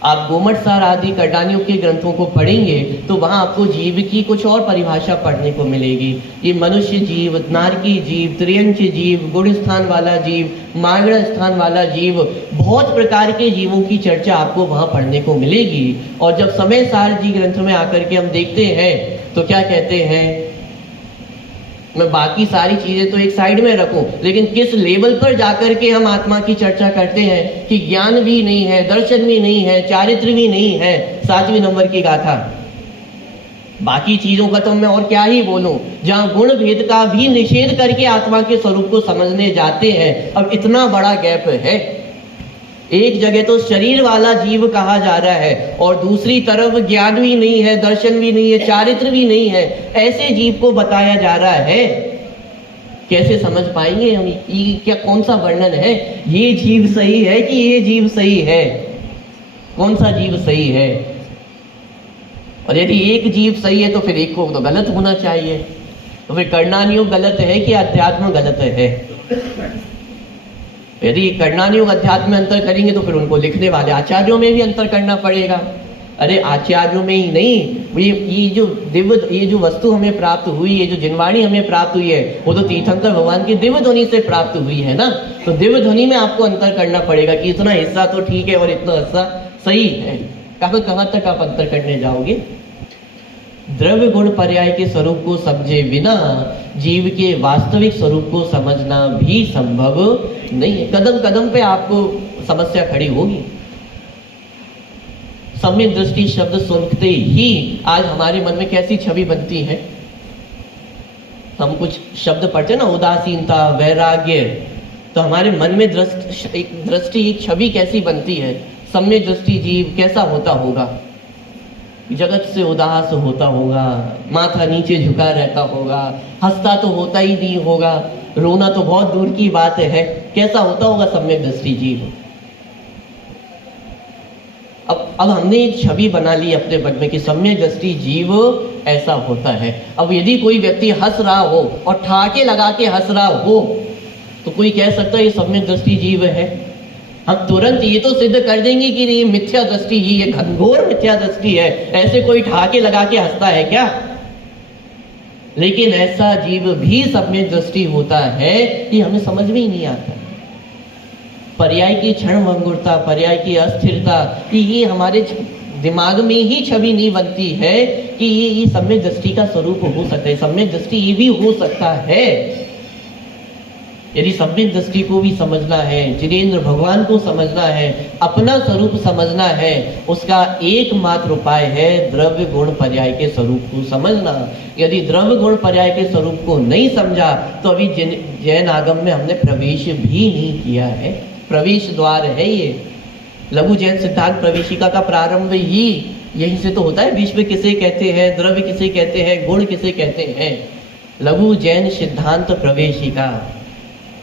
आप गोमट सार आदि कटानियों के ग्रंथों को पढ़ेंगे तो वहां आपको जीव की कुछ और परिभाषा पढ़ने को मिलेगी। ये मनुष्य जीव, नारकी जीव, त्रियंच जीव, गुण स्थान वाला जीव, मागड़ स्थान वाला जीव, बहुत प्रकार के जीवों की चर्चा आपको वहां पढ़ने को मिलेगी। और जब समय सार जी ग्रंथ में आकर के हम देखते हैं तो क्या कहते हैं, मैं बाकी सारी चीजें तो एक साइड में रखूं, लेकिन किस लेवल पर जाकर के हम आत्मा की चर्चा करते हैं कि ज्ञान भी नहीं है, दर्शन भी नहीं है, चारित्र भी नहीं है, 7वें नंबर की गाथा। बाकी चीजों का तो मैं और क्या ही बोलूं, जहां गुण भेद का भी निषेध करके आत्मा के स्वरूप को समझने जाते हैं। अब इतना बड़ा गैप है, एक जगह तो शरीर वाला जीव कहा जा रहा है और दूसरी तरफ ज्ञान भी नहीं है, दर्शन भी नहीं है, चारित्र भी नहीं है, ऐसे जीव को बताया जा रहा है। कैसे समझ पाएंगे हम ये क्या, कौन सा वर्णन है, ये जीव सही है कि ये जीव सही है, कौन सा जीव सही है। और यदि एक जीव सही है तो फिर एक को तो गलत होना चाहिए। तो फिर कर्णानियोग गलत है कि अध्यात्म गलत है। यदि कर्णानियोग अध्यात्म में अंतर करेंगे तो फिर उनको लिखने वाले आचार्यों में भी अंतर करना पड़ेगा। अरे आचार्यों में ही नहीं, ये जो वस्तु हमें प्राप्त हुई, ये जो जिनवाणी हमें प्राप्त हुई है, वो तो तीर्थंकर भगवान की दिव्य ध्वनि से प्राप्त हुई है ना। तो दिव्य ध्वनि में आपको अंतर करना पड़ेगा कि इतना हिस्सा तो ठीक है और इतना हिस्सा सही है। कहाँ तक आप अंतर करने जाओगे। द्रव्य गुण पर्याय के स्वरूप को समझे बिना जीव के वास्तविक स्वरूप को समझना भी संभव नहीं है। कदम कदम पे आपको समस्या खड़ी होगी। सम्यक दृष्टि शब्द सुनते ही आज हमारे मन में कैसी छवि बनती है। हम कुछ शब्द पढ़ते हैं ना, उदासीनता, वैराग्य, तो हमारे मन में दृष्टि एक छवि कैसी बनती है। सम्यक दृष्टि जीव कैसा होता होगा। जगत से उदास होता होगा, माथा नीचे झुका रहता होगा, हंसता तो होता ही नहीं होगा, रोना तो बहुत दूर की बात है। कैसा होता होगा सम्यक दृष्टि जीव? अब हमने एक छवि बना ली अपने मन में कि सम्यक दृष्टि जीव ऐसा होता है। अब यदि कोई व्यक्ति हंस रहा हो और ठाके लगा के हंस रहा हो तो कोई कह सकता है ये सम्यक दृष्टि जीव है? हम तुरंत ये तो सिद्ध कर देंगे कि ये मिथ्या दृष्टि ही, ये घनघोर मिथ्या दृष्टि है। ऐसे कोई ठाके लगा के हंसता है क्या? लेकिन ऐसा जीव भी सम्यक दृष्टि होता है कि हमें समझ में ही नहीं आता। पर्याय की क्षण भंगुरता, पर्याय की अस्थिरता, कि ये हमारे दिमाग में ही छवि नहीं बनती है कि ये सम्यक दृष्टि का स्वरूप हो सकता है, सम्यक दृष्टि ये भी हो सकता है। यदि सम्यक दृष्टि को भी समझना है, जिनेंद्र भगवान को समझना है, अपना स्वरूप समझना है, उसका एकमात्र उपाय है द्रव्य गुण पर्याय के स्वरूप को समझना। यदि द्रव्य गुण पर्याय के स्वरूप को नहीं समझा तो अभी जैन आगम में हमने प्रवेश भी नहीं किया है। प्रवेश द्वार है ये। लघु जैन सिद्धांत प्रवेशिका का प्रारंभ ही यहीं से तो होता है। विश्व किसे कहते हैं, द्रव्य किसे कहते हैं, गुण किसे कहते हैं? लघु जैन सिद्धांत प्रवेशिका।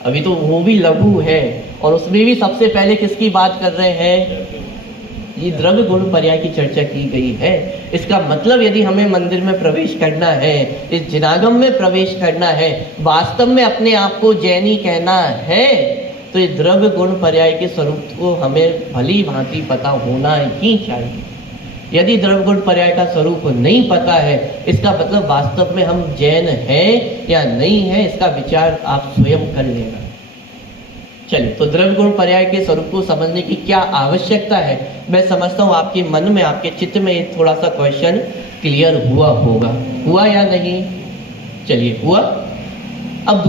अभी तो वो भी लघु है और उसमें भी सबसे पहले किसकी बात कर रहे हैं? ये द्रव्य गुण पर्याय की चर्चा की गई है। इसका मतलब यदि हमें मंदिर में प्रवेश करना है, इस जिनागम में प्रवेश करना है, वास्तव में अपने आप को जैनी कहना है, तो ये द्रव्य गुण पर्याय के स्वरूप को हमें भली भांति पता होना ही चाहिए। यदि द्रव्य गुण पर्याय का स्वरूप नहीं पता है, इसका मतलब वास्तव में हम जैन हैं या नहीं है, इसका विचार आप स्वयं कर लेना। चलिए, तो द्रव्य गुण पर्याय के स्वरूप को समझने की क्या आवश्यकता है? मैं समझता हूँ आपके मन में, आपके चित्त में थोड़ा सा क्वेश्चन क्लियर हुआ होगा। हुआ या नहीं? चलिए, हुआ। अब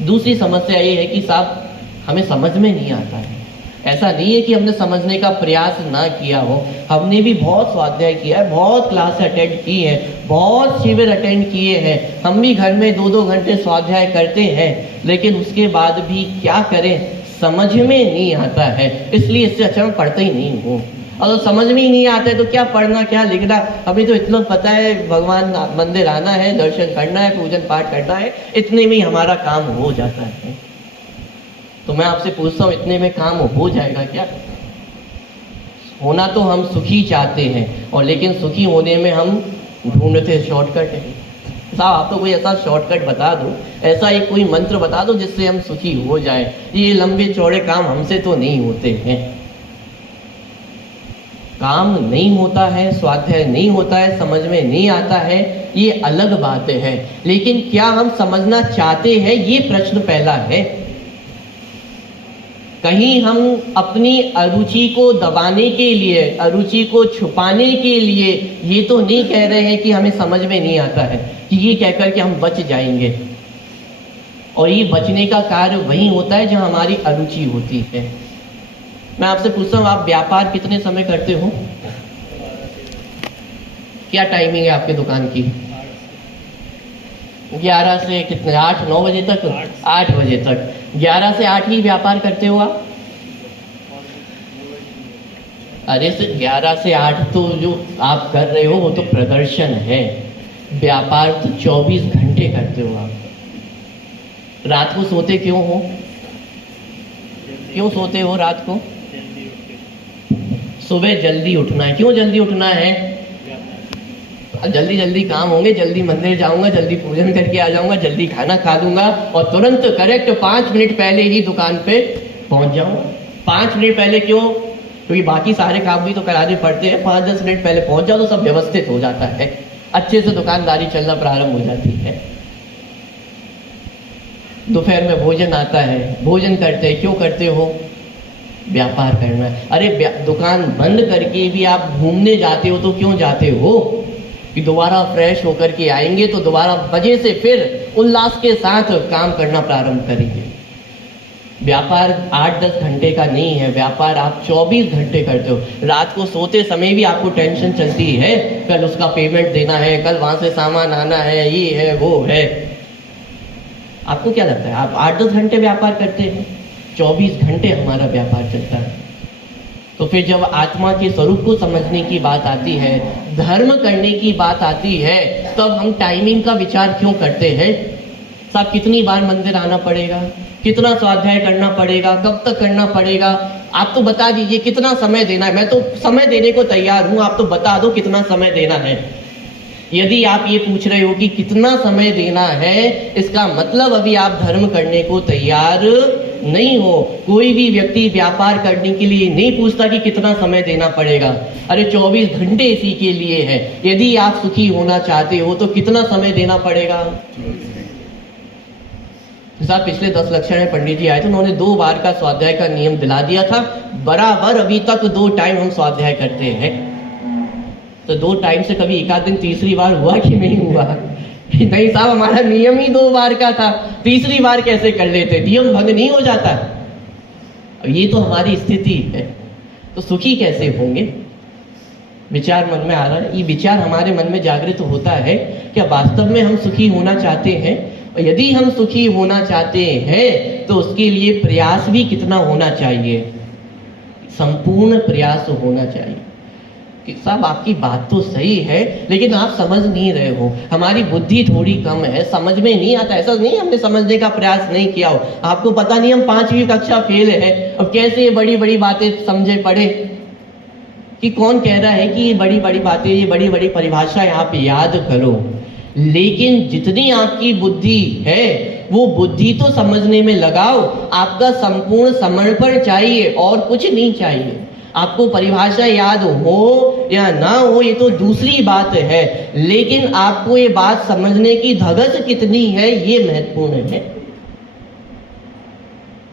दूसरी समस्या ये है कि साहब हमें समझ में नहीं आता है। ऐसा नहीं है कि हमने समझने का प्रयास ना किया हो, हमने भी बहुत स्वाध्याय किया है, बहुत क्लास अटेंड की है, बहुत शिविर अटेंड किए हैं, हम भी घर में 2-2 घंटे स्वाध्याय करते हैं, लेकिन उसके बाद भी क्या करें, समझ में नहीं आता है। इसलिए इससे अच्छा मैं पढ़ता ही नहीं हूँ। और समझ में ही नहीं आता है तो क्या पढ़ना, क्या लिखना? हमें तो इतना पता है भगवान मंदिर आना है, दर्शन करना है, पूजन पाठ करना है, इतने में ही हमारा काम हो जाता है। तो मैं आपसे पूछता हूँ, इतने में काम हो जाएगा क्या? होना तो हम सुखी चाहते हैं, और लेकिन सुखी होने में हम ढूंढते शॉर्टकट है। साहब आप तो कोई ऐसा शॉर्टकट बता दो, ऐसा एक कोई मंत्र बता दो जिससे हम सुखी हो जाए। ये लंबे चौड़े काम हमसे तो नहीं होते हैं। काम नहीं होता है, स्वाध्याय नहीं होता है, समझ में नहीं आता है, ये अलग बात है। लेकिन क्या हम समझना चाहते हैं, ये प्रश्न पहला है। कहीं हम अपनी अरुचि को दबाने के लिए, अरुचि को छुपाने के लिए ये तो नहीं कह रहे हैं कि हमें समझ में नहीं आता है, कि ये कहकर के हम बच जाएंगे। और ये बचने का कार्य वही होता है जहां हमारी अरुचि होती है। मैं आपसे पूछता हूँ, आप व्यापार कितने समय करते हो? क्या टाइमिंग है आपके दुकान की? 11 से कितने, 8-9 बजे तक? 8 बजे तक। 11 से 8 ही व्यापार करते हो आप? अरे सिर्फ 11 से 8 तो जो आप कर रहे हो वो तो प्रदर्शन है। व्यापार तो 24 घंटे करते हो आप। रात को सोते क्यों हो? क्यों सोते हो रात को? सुबह जल्दी उठना है। क्यों जल्दी उठना है? जल्दी जल्दी काम होंगे, जल्दी मंदिर जाऊंगा, जल्दी पूजन करके आ जाऊंगा, जल्दी खाना खा लूंगा और तुरंत करेक्ट 5 मिनट पहले ही दुकान पे पहुंच जाऊंगा। 5 मिनट पहले क्यों? क्योंकि बाकी सारे काम भी तो कराने पड़ते हैं। 5-10 मिनट पहले पहुंच जाओ तो सब व्यवस्थित हो जाता है, अच्छे से दुकानदारी चलना प्रारंभ हो जाती है। दोपहर में भोजन आता है, भोजन करते हैं। क्यों करते हो? व्यापार करना है। अरे दुकान बंद करके भी आप घूमने जाते हो तो क्यों जाते हो? कि दोबारा फ्रेश होकर के आएंगे तो दोबारा मजे से फिर उल्लास के साथ काम करना प्रारंभ करेंगे। व्यापार 8-10 घंटे का नहीं है, व्यापार आप 24 घंटे करते हो। रात को सोते समय भी आपको टेंशन चलती है, कल उसका पेमेंट देना है, कल वहां से सामान आना है, ये है वो है। आपको क्या लगता है, आप 8-10 घंटे व्यापार करते हैं? 24 घंटे हमारा व्यापार चलता है। तो फिर जब आत्मा के स्वरूप को समझने की बात आती है, धर्म करने की बात आती है, तब हम टाइमिंग का विचार क्यों करते हैं? साहब कितनी बार मंदिर आना पड़ेगा, कितना स्वाध्याय करना पड़ेगा, कब तक करना पड़ेगा, आप तो बता दीजिए कितना समय देना है। मैं तो समय देने को तैयार हूं, आप तो बता दो कितना समय देना है। यदि आप ये पूछ रहे हो कि कितना समय देना है, इसका मतलब अभी आप धर्म करने को तैयार नहीं हो। कोई भी व्यक्ति व्यापार करने के लिए नहीं पूछता कि कितना समय देना पड़ेगा। अरे 24 घंटे इसी के लिए है। यदि आप सुखी होना चाहते हो तो कितना समय देना पड़ेगा? साहब पिछले 10 लक्षण में पंडित जी आए थे, उन्होंने 2 बार का स्वाध्याय का नियम दिला दिया था। बराबर अभी तक 2 टाइम हम स्वाध्याय करते हैं। तो 2 टाइम से कभी एक आध दिन तीसरी बार हुआ कि नहीं हुआ? नहीं साहब, हमारा नियम ही 2 बार का था, तीसरी बार कैसे कर लेते? नियम भंग नहीं हो जाता? ये तो हमारी स्थिति है, तो सुखी कैसे होंगे? विचार मन में आ रहा है, ये विचार हमारे मन में जागृत होता है, क्या वास्तव में हम सुखी होना चाहते हैं? और यदि हम सुखी होना चाहते हैं तो उसके लिए प्रयास भी कितना होना चाहिए? संपूर्ण प्रयास होना चाहिए। कि साहब आपकी बात तो सही है, लेकिन आप समझ नहीं रहे हो, हमारी बुद्धि थोड़ी कम है, समझ में नहीं आता। ऐसा नहीं हमने समझने का प्रयास नहीं किया हो, आपको पता नहीं हम 5वीं कक्षा फेल है, अब कैसे ये बड़ी बड़ी बातें समझे पड़े? कि कौन कह रहा है कि ये बड़ी बड़ी बातें, ये बड़ी बड़ी परिभाषाएं आप याद करो, लेकिन जितनी आपकी बुद्धि है वो बुद्धि तो समझने में लगाओ। आपका संपूर्ण समर्पण चाहिए और कुछ नहीं चाहिए। आपको परिभाषा याद हो या ना हो ये तो दूसरी बात है, लेकिन आपको ये बात समझने की धगस कितनी है ये महत्वपूर्ण है।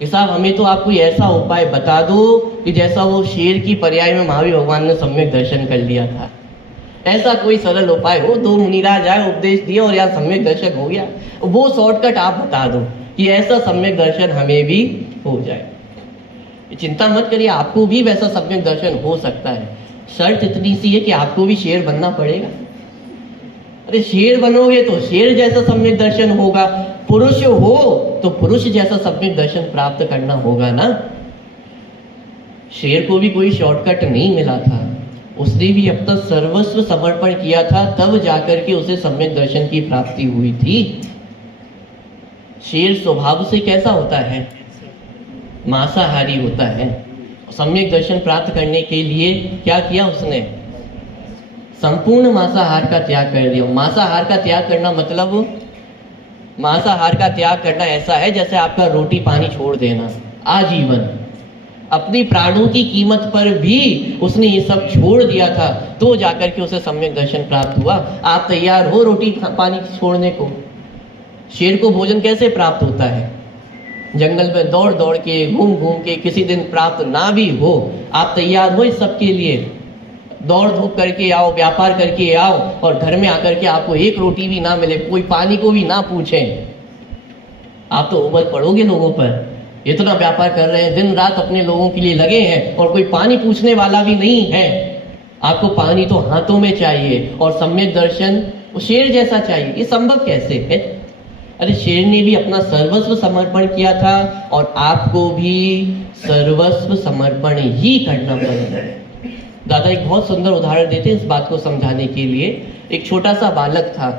साहब हमें तो आपको ऐसा उपाय बता दो कि जैसा वो शेर की पर्याय में महावीर भगवान ने सम्यक दर्शन कर लिया था, ऐसा कोई सरल उपाय हो। 2 मुनिराज आए, उपदेश दिया और यार सम्यक दर्शन हो गया। वो शॉर्टकट आप बता दो कि ऐसा सम्यक दर्शन हमें भी हो जाए। चिंता मत करिए, आपको भी वैसा सम्यक दर्शन हो सकता है। शर्त इतनी सी है कि आपको भी शेर बनना पड़ेगा। अरे शेर बनोगे तो शेर जैसा सम्यक दर्शन होगा, पुरुष हो तो पुरुष जैसा सम्यक दर्शन प्राप्त करना होगा ना। शेर को भी कोई शॉर्टकट नहीं मिला था, उसने भी अब तक सर्वस्व समर्पण किया था, तब जाकर के उसे सम्यक दर्शन की प्राप्ति हुई थी। शेर स्वभाव से कैसा होता है? मांसाहारी होता है। सम्यक दर्शन प्राप्त करने के लिए क्या किया उसने? संपूर्ण मांसाहार का त्याग कर दिया। मांसाहार का त्याग करना मतलब, मांसाहार का त्याग करना ऐसा है जैसे आपका रोटी पानी छोड़ देना आजीवन। अपनी प्राणों की कीमत पर भी उसने ये सब छोड़ दिया था, तो जाकर के उसे सम्यक दर्शन प्राप्त हुआ। आप तैयार हो रोटी पानी छोड़ने को? शेर को भोजन कैसे प्राप्त होता है? जंगल में दौड़ दौड़ के, घूम घूम के, किसी दिन प्राप्त ना भी हो, आप तैयार हो इस सब के लिए? दौड़ धूप करके आओ, व्यापार करके आओ, और घर में आकर के आपको एक रोटी भी ना मिले, कोई पानी को भी ना पूछें, आप तो उबल पड़ोगे लोगों पर। इतना व्यापार कर रहे हैं, दिन रात अपने लोगों के लिए लगे हैं, और कोई पानी पूछने वाला भी नहीं है। आपको पानी तो हाथों में चाहिए, और सम्यक दर्शन वो शेर जैसा चाहिए। ये संभव कैसे है? अरे शेर ने भी अपना सर्वस्व समर्पण किया था, और आपको भी सर्वस्व समर्पण ही करना पड़ेगा। दादा एक बहुत सुंदर उदाहरण देते हैं इस बात को समझाने के लिए। एक छोटा सा बालक था,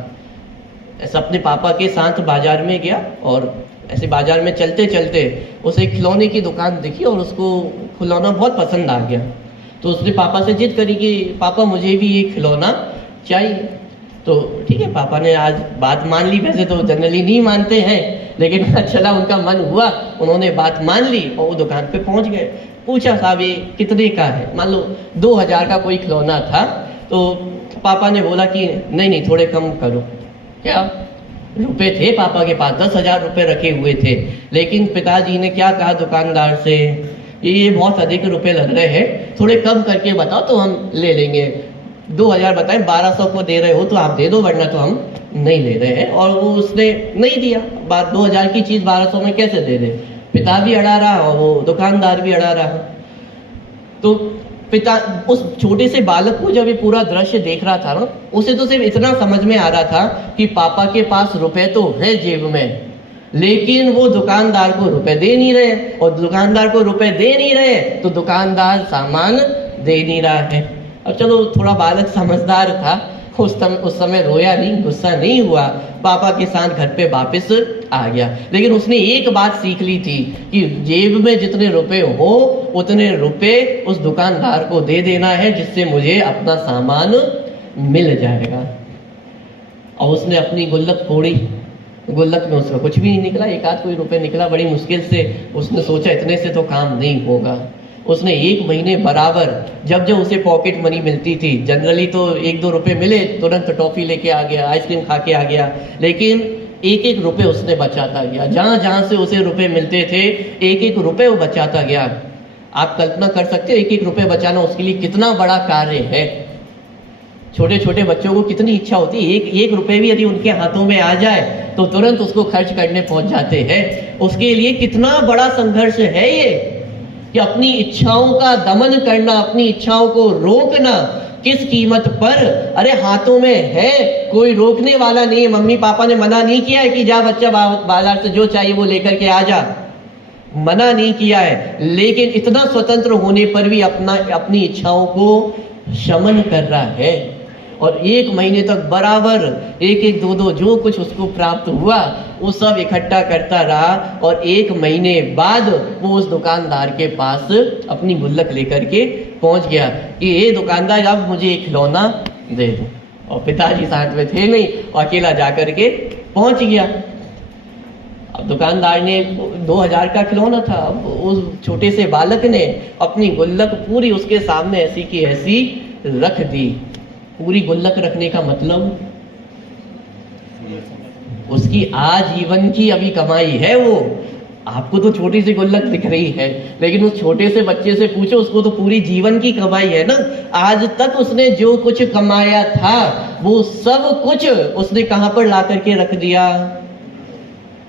ऐसा अपने पापा के साथ बाजार में गया, और ऐसे बाजार में चलते चलते उसे खिलौने की दुकान दिखी और उसको खिलौना बहुत पसंद आ गया। तो उसने पापा से जिद करी कि पापा मुझे भी ये खिलौना चाहिए। तो ठीक है, पापा ने आज बात मान ली। वैसे तो जनरली नहीं मानते हैं, लेकिन चला उनका मन हुआ, उन्होंने बात मान ली और वो दुकान पे पहुंच गए। पूछा साहब ये कितने का है? मान लो 2000 का कोई खिलौना था। तो पापा ने बोला कि नहीं नहीं थोड़े कम करो। क्या रुपए थे पापा के पास? 10,000 रुपए रखे हुए थे, लेकिन पिताजी ने क्या कहा दुकानदार से, ये बहुत अधिक रुपए लग रहे हैं, थोड़े कम करके बताओ तो हम ले लेंगे। 2000 बताए, 1200 को दे रहे हो तो आप दे दो, वरना तो हम नहीं ले रहे हैं। और वो उसने नहीं दिया। 2000 की चीज 1200 में कैसे दे दे? पिता भी अड़ा रहा और वो दुकानदार भी अड़ा रहा। तो पिता उस छोटे से बालक को जब ये पूरा दृश्य देख रहा था ना, उसे तो सिर्फ इतना समझ में आ रहा था कि पापा के पास रुपए तो है जेब में, लेकिन वो दुकानदार को रुपए दे नहीं रहे, और दुकानदार को रुपए दे नहीं रहे तो दुकानदार सामान दे नहीं रहा है। अब चलो थोड़ा बालक समझदार था, उस समय रोया नहीं, गुस्सा नहीं हुआ, पापा के साथ घर पे वापस आ गया। लेकिन उसने एक बात सीख ली थी कि जेब में जितने रुपए हो उतने रुपए उस दुकानदार को दे देना है, जिससे मुझे अपना सामान मिल जाएगा। और उसने अपनी गुल्लक फोड़ी, गुल्लक में उसका कुछ भी नहीं निकला, एक आध कोई रुपए निकला बड़ी मुश्किल से। उसने सोचा इतने से तो काम नहीं होगा। उसने 1 महीने बराबर जब जब उसे पॉकेट मनी मिलती थी, जनरली तो 1-2 रुपए मिले तुरंत टॉफी लेके आ गया, आइसक्रीम खा के आ गया, लेकिन 1-1 रुपए उसने बचाता गया। जहां जहां से उसे रुपए मिलते थे 1-1 रुपए वो बचाता गया। आप कल्पना कर सकते हो 1-1 रुपए बचाना उसके लिए कितना बड़ा कार्य है। छोटे छोटे बच्चों को कितनी इच्छा होती है, 1 रुपए भी यदि उनके हाथों में आ जाए तो तुरंत उसको खर्च करने पहुंच जाते हैं। उसके लिए कितना बड़ा संघर्ष है ये कि अपनी इच्छाओं का दमन करना, अपनी इच्छाओं को रोकना, किस कीमत पर। अरे हाथों में है, कोई रोकने वाला नहीं है। मम्मी पापा ने मना नहीं किया है कि जा बच्चा बाजार से जो चाहिए वो लेकर के आ जा, मना नहीं किया है, लेकिन इतना स्वतंत्र होने पर भी अपनी इच्छाओं को शमन कर रहा है। और 1 महीने तक बराबर 1-1, 2-2 जो कुछ उसको प्राप्त हुआ वो सब इकट्ठा करता रहा। और 1 महीने बाद वो उस दुकानदार के पास अपनी गुल्लक लेकर के पहुंच गया कि ये दुकानदार अब मुझे एक खिलौना दे दो। और पिताजी साथ में थे नहीं, और अकेला जाकर के पहुंच गया। अब दुकानदार ने 2000 का खिलौना था। अब उस छोटे से बालक ने अपनी गुल्लक पूरी उसके सामने ऐसी की ऐसी रख दी। पूरी गुल्लक रखने का मतलब उसकी आजीवन की अभी कमाई है। वो आपको तो छोटी सी गुल्लक दिख रही है, लेकिन उस छोटे से बच्चे से पूछो, उसको तो पूरी जीवन की कमाई है ना। आज तक उसने जो कुछ कमाया था वो सब कुछ उसने कहां पर ला करके रख दिया,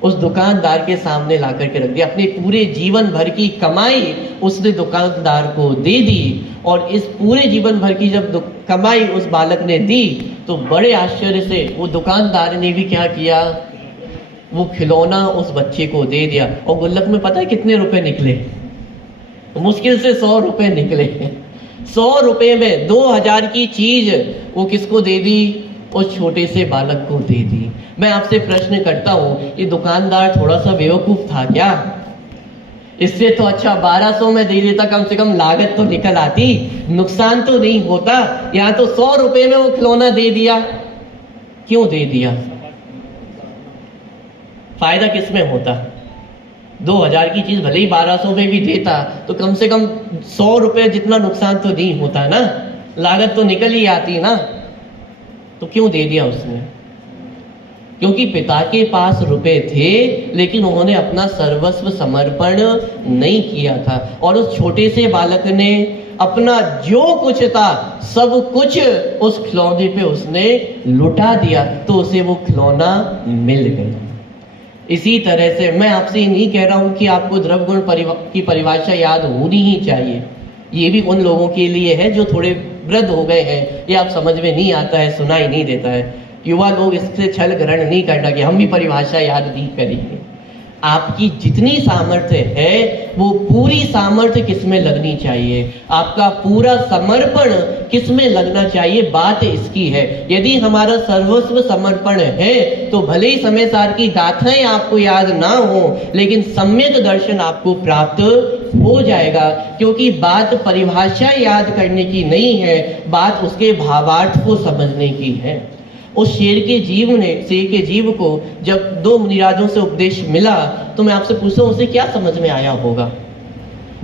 उस दुकानदार के सामने ला करके रख दिया। अपने पूरे जीवन भर की कमाई उसने दुकानदार को दे दी। और इस पूरे जीवन भर की जब कमाई उस बालक ने दी तो बड़े आश्चर्य से वो दुकानदार ने भी क्या किया, वो खिलौना उस बच्चे को दे दिया। और गुल्लक में पता है कितने रुपए निकले? मुश्किल से 100 रुपए निकले। 100 रुपए में 2000 की चीज वो किसको दे दी? उस छोटे से बालक को दे दी। मैं आपसे प्रश्न करता हूं, ये दुकानदार थोड़ा सा बेवकूफ था क्या? इससे तो अच्छा 1200 में दे देता, कम से कम लागत तो निकल आती, नुकसान तो नहीं होता। यहां तो 100 रुपए में वो खिलौना दे दिया। क्यों दे दिया? फायदा किसमें होता? 2000 की चीज भले ही 1200 में भी देता तो कम से कम 100 रुपए जितना नुकसान तो नहीं होता ना, लागत तो निकल ही आती ना। तो क्यों दे दिया उसने? क्योंकि पिता के पास रुपए थे, लेकिन उन्होंने अपना सर्वस्व समर्पण नहीं किया था। और उस छोटे से बालक ने अपना जो कुछ था सब कुछ उस खिलौने पे उसने लुटा दिया, तो उसे वो खिलौना मिल गया। इसी तरह से मैं आपसे ये नहीं कह रहा हूं कि आपको द्रव्य गुण की परिभाषा याद होनी ही चाहिए। ये भी उन लोगों के लिए है जो थोड़े वृद्ध हो गए हैं, ये आप समझ में नहीं आता है, सुनाई नहीं देता है। युवा लोग इससे छल ग्रहण नहीं करना कि हम भी परिभाषा याद नहीं करेंगे। आपकी जितनी सामर्थ्य है वो पूरी सामर्थ्य किसमें लगनी चाहिए, आपका पूरा समर्पण किसमें लगना चाहिए, बात इसकी है। यदि हमारा सर्वस्व समर्पण है तो भले ही समय सार की गाथाएं आपको याद ना हो, लेकिन सम्यक दर्शन आपको प्राप्त हो जाएगा। क्योंकि बात परिभाषा याद करने की नहीं है, बात उसके भावार्थ को समझने की है। उस शेर के जीव को जब 2 मुनिराजों से उपदेश मिला तो मैं आपसे पूछता हूं उसे क्या समझ में आया होगा?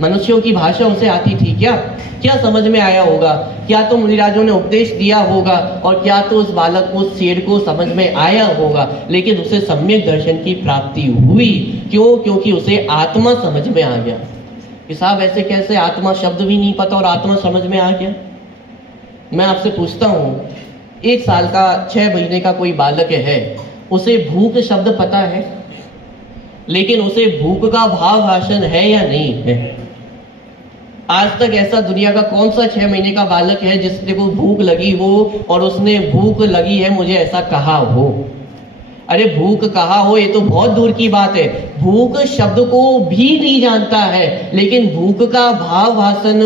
मनुष्यों की भाषा उसे आती थी क्या समझ में आया होगा? क्या तो मुनिराजों ने उपदेश दिया होगा और क्या तो उस बालक को, शेर को समझ में आया होगा, लेकिन उसे सम्यक दर्शन की प्राप्ति हुई। क्यों? क्योंकि उसे आत्मा समझ में आ गया। कि साहब ऐसे कैसे, आत्मा शब्द भी नहीं पता और आत्मा समझ में आ गया? मैं आपसे पूछता हूं, 1 साल का 6 महीने का कोई बालक है, उसे भूख शब्द पता है, लेकिन उसे भूख का भाव भाषण है या नहीं है? आज तक ऐसा दुनिया का कौन सा 6 महीने का बालक है जिसको भूख लगी हो और उसने भूख लगी है मुझे ऐसा कहा हो? अरे भूख कहा हो ये तो बहुत दूर की बात है, भूख शब्द को भी नहीं जानता है, लेकिन भूख का भाव भाषण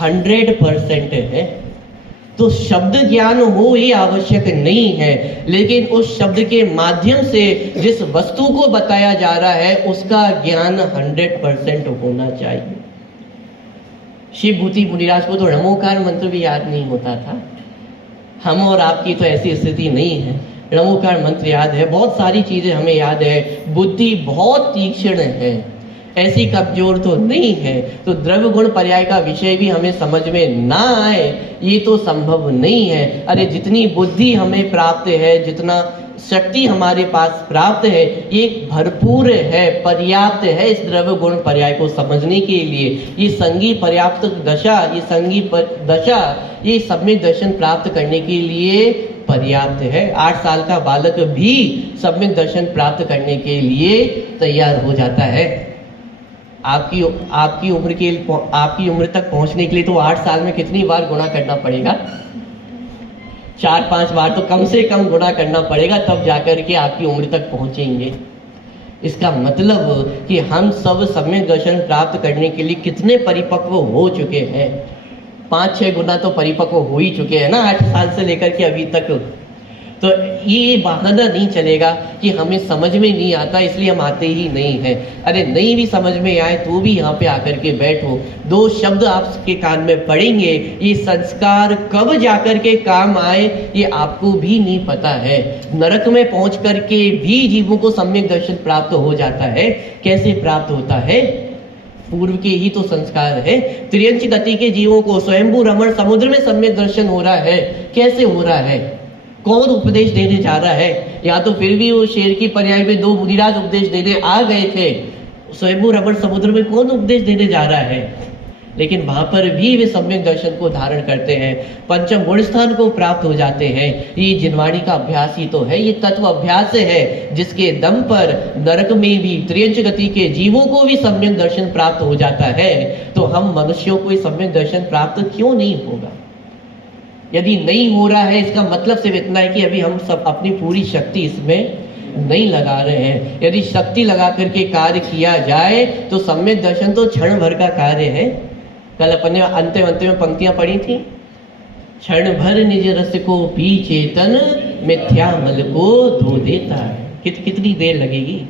100% है। तो शब्द ज्ञान हो ये आवश्यक नहीं है, लेकिन उस शब्द के माध्यम से जिस वस्तु को बताया जा रहा है उसका ज्ञान 100% होना चाहिए। शिव भूति मुनिराज को तो नमोकार मंत्र भी याद नहीं होता था। हम और आपकी तो ऐसी स्थिति नहीं है, नमोकार मंत्र याद है, बहुत सारी चीजें हमें याद है, बुद्धि बहुत तीक्ष्ण है, ऐसी कमजोर तो नहीं है। तो द्रव्य गुण पर्याय का विषय भी हमें समझ में ना आए ये तो संभव नहीं है। अरे जितनी बुद्धि हमें प्राप्त है, जितना शक्ति हमारे पास प्राप्त है, ये भरपूर है, पर्याप्त है इस द्रव्य गुण पर्याय को समझने के लिए। ये संगी पर्याप्त दशा, ये संगी दशा, ये सम्यक दर्शन प्राप्त करने के लिए पर्याप्त है। 8 साल का बालक भी सम्यक दर्शन प्राप्त करने के लिए तैयार हो जाता है। आपकी उम्र तक पहुंचने के लिए तो 8 साल में कितनी बार गुणा करना पड़ेगा? 4-5 बार तो कम से कम गुणा करना पड़ेगा, तब जाकर के आपकी उम्र तक पहुंचेंगे। इसका मतलब कि हम सब सम्यक दर्शन प्राप्त करने के लिए कितने परिपक्व हो चुके हैं? 5-6 गुना तो परिपक्व हो ही चुके हैं ना 8 साल से लेकर के अभी तक। तो ये बहाना नहीं चलेगा कि हमें समझ में नहीं आता इसलिए हम आते ही नहीं हैं। अरे नहीं भी समझ में आए तो भी यहाँ पे आकर के बैठो, 2 शब्द आपके कान में पड़ेंगे, ये संस्कार कब जाकर के काम आए ये आपको भी नहीं पता है। नरक में पहुंच करके भी जीवों को सम्यक दर्शन प्राप्त हो जाता है। कैसे प्राप्त होता है? पूर्व के ही तो संस्कार है। त्रियंच गति के जीवों को स्वयंभू रमण समुद्र में सम्यक दर्शन हो रहा है। कैसे हो रहा है? कौन उपदेश देने जा रहा है? या तो फिर भी वो शेर की पर्याय में 2 मुनिराज उपदेश देने आ गए थे, स्वयंभू रमण समुद्र में कौन उपदेश देने जा रहा है? लेकिन वहां पर भी वे सम्यक दर्शन को धारण करते हैं, पंचम गुण स्थान को प्राप्त हो जाते हैं। ये जिनवाणी का अभ्यास ही तो है, ये तत्व अभ्यास है जिसके दम पर नरक में भी त्रियंच गति के जीवों को भी सम्यक दर्शन प्राप्त हो जाता है। तो हम मनुष्यों को सम्यक दर्शन प्राप्त क्यों नहीं होगा? यदि नहीं हो रहा है इसका मतलब सिर्फ इतना है कि अभी हम सब अपनी पूरी शक्ति इसमें नहीं लगा रहे हैं। यदि शक्ति लगा करके कार्य किया जाए तो सम्यक दर्शन तो क्षण भर का कार्य है। कल अपन ने अंत में पंक्तियां पढ़ी थी, क्षण भर निज रस को पी चेतन, मिथ्या मल को धो देता है। कितनी देर लगेगी?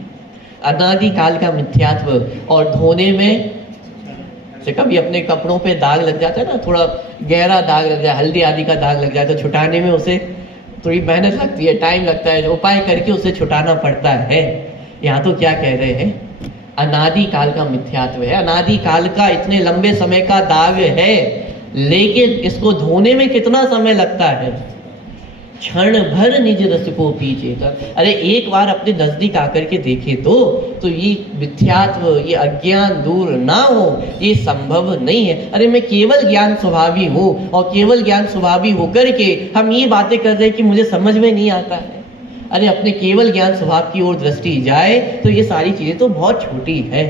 अनादि काल का मिथ्यात्व, और धोने में से कभी अपने कपड़ों पे दाग लग जाता है ना, थोड़ा गहरा दाग लग जाए, हल्दी आदि का दाग लग जाए तो छुटाने में उसे थोड़ी मेहनत लगती है, टाइम लगता है, उपाय करके उसे छुटाना पड़ता है। यहाँ तो क्या कह रहे हैं? अनादि काल का मिथ्यात्व है, अनादि काल का इतने लंबे समय का दाग है, लेकिन इसको धोने में कितना समय लगता है? क्षण भर निज रस को पी चेतन। अरे एक बार अपने नजदीक आकर के देखे तो ये मिथ्यात्व, ये अज्ञान दूर ना हो ये संभव नहीं है। अरे मैं केवल ज्ञान स्वभावी हूँ, और केवल ज्ञान स्वभावी होकर के हम ये बातें कर रहे हैं कि मुझे समझ में नहीं आता है। अरे अपने केवल ज्ञान स्वभाव की ओर दृष्टि जाए तो ये सारी चीजें तो बहुत छोटी है,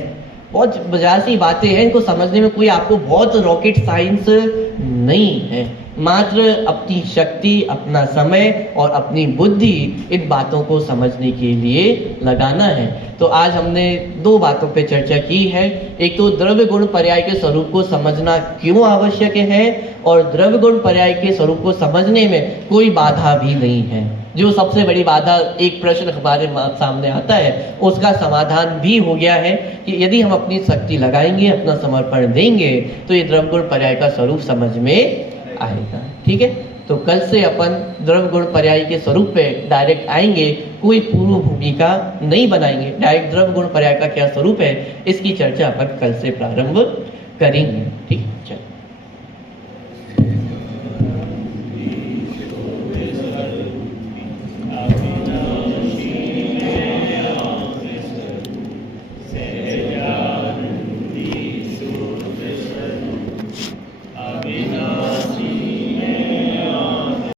बहुत मजाक सी बातें हैं, इनको समझने में कोई आपको बहुत रॉकेट साइंस नहीं है। मात्र अपनी शक्ति, अपना समय और अपनी बुद्धि इन बातों को समझने के लिए लगाना है। तो आज हमने 2 बातों पे चर्चा की है। एक तो द्रव्य गुण पर्याय के स्वरूप को समझना क्यों आवश्यक है, और द्रव्य गुण पर्याय के स्वरूप को समझने में कोई बाधा भी नहीं है। जो सबसे बड़ी बाधा एक प्रश्न हमारे सामने आता है उसका समाधान भी हो गया है कि यदि हम अपनी शक्ति लगाएंगे, अपना समर्पण देंगे तो ये द्रव्य गुण पर्याय का स्वरूप समझ में आएगा। ठीक है, तो कल से अपन द्रव्य गुण पर्याय के स्वरूप पे डायरेक्ट आएंगे, कोई पूर्व भूमिका नहीं बनाएंगे, डायरेक्ट द्रव्य गुण पर्याय का क्या स्वरूप है इसकी चर्चा अपन कल से प्रारंभ करेंगे। ठीक है, चलो।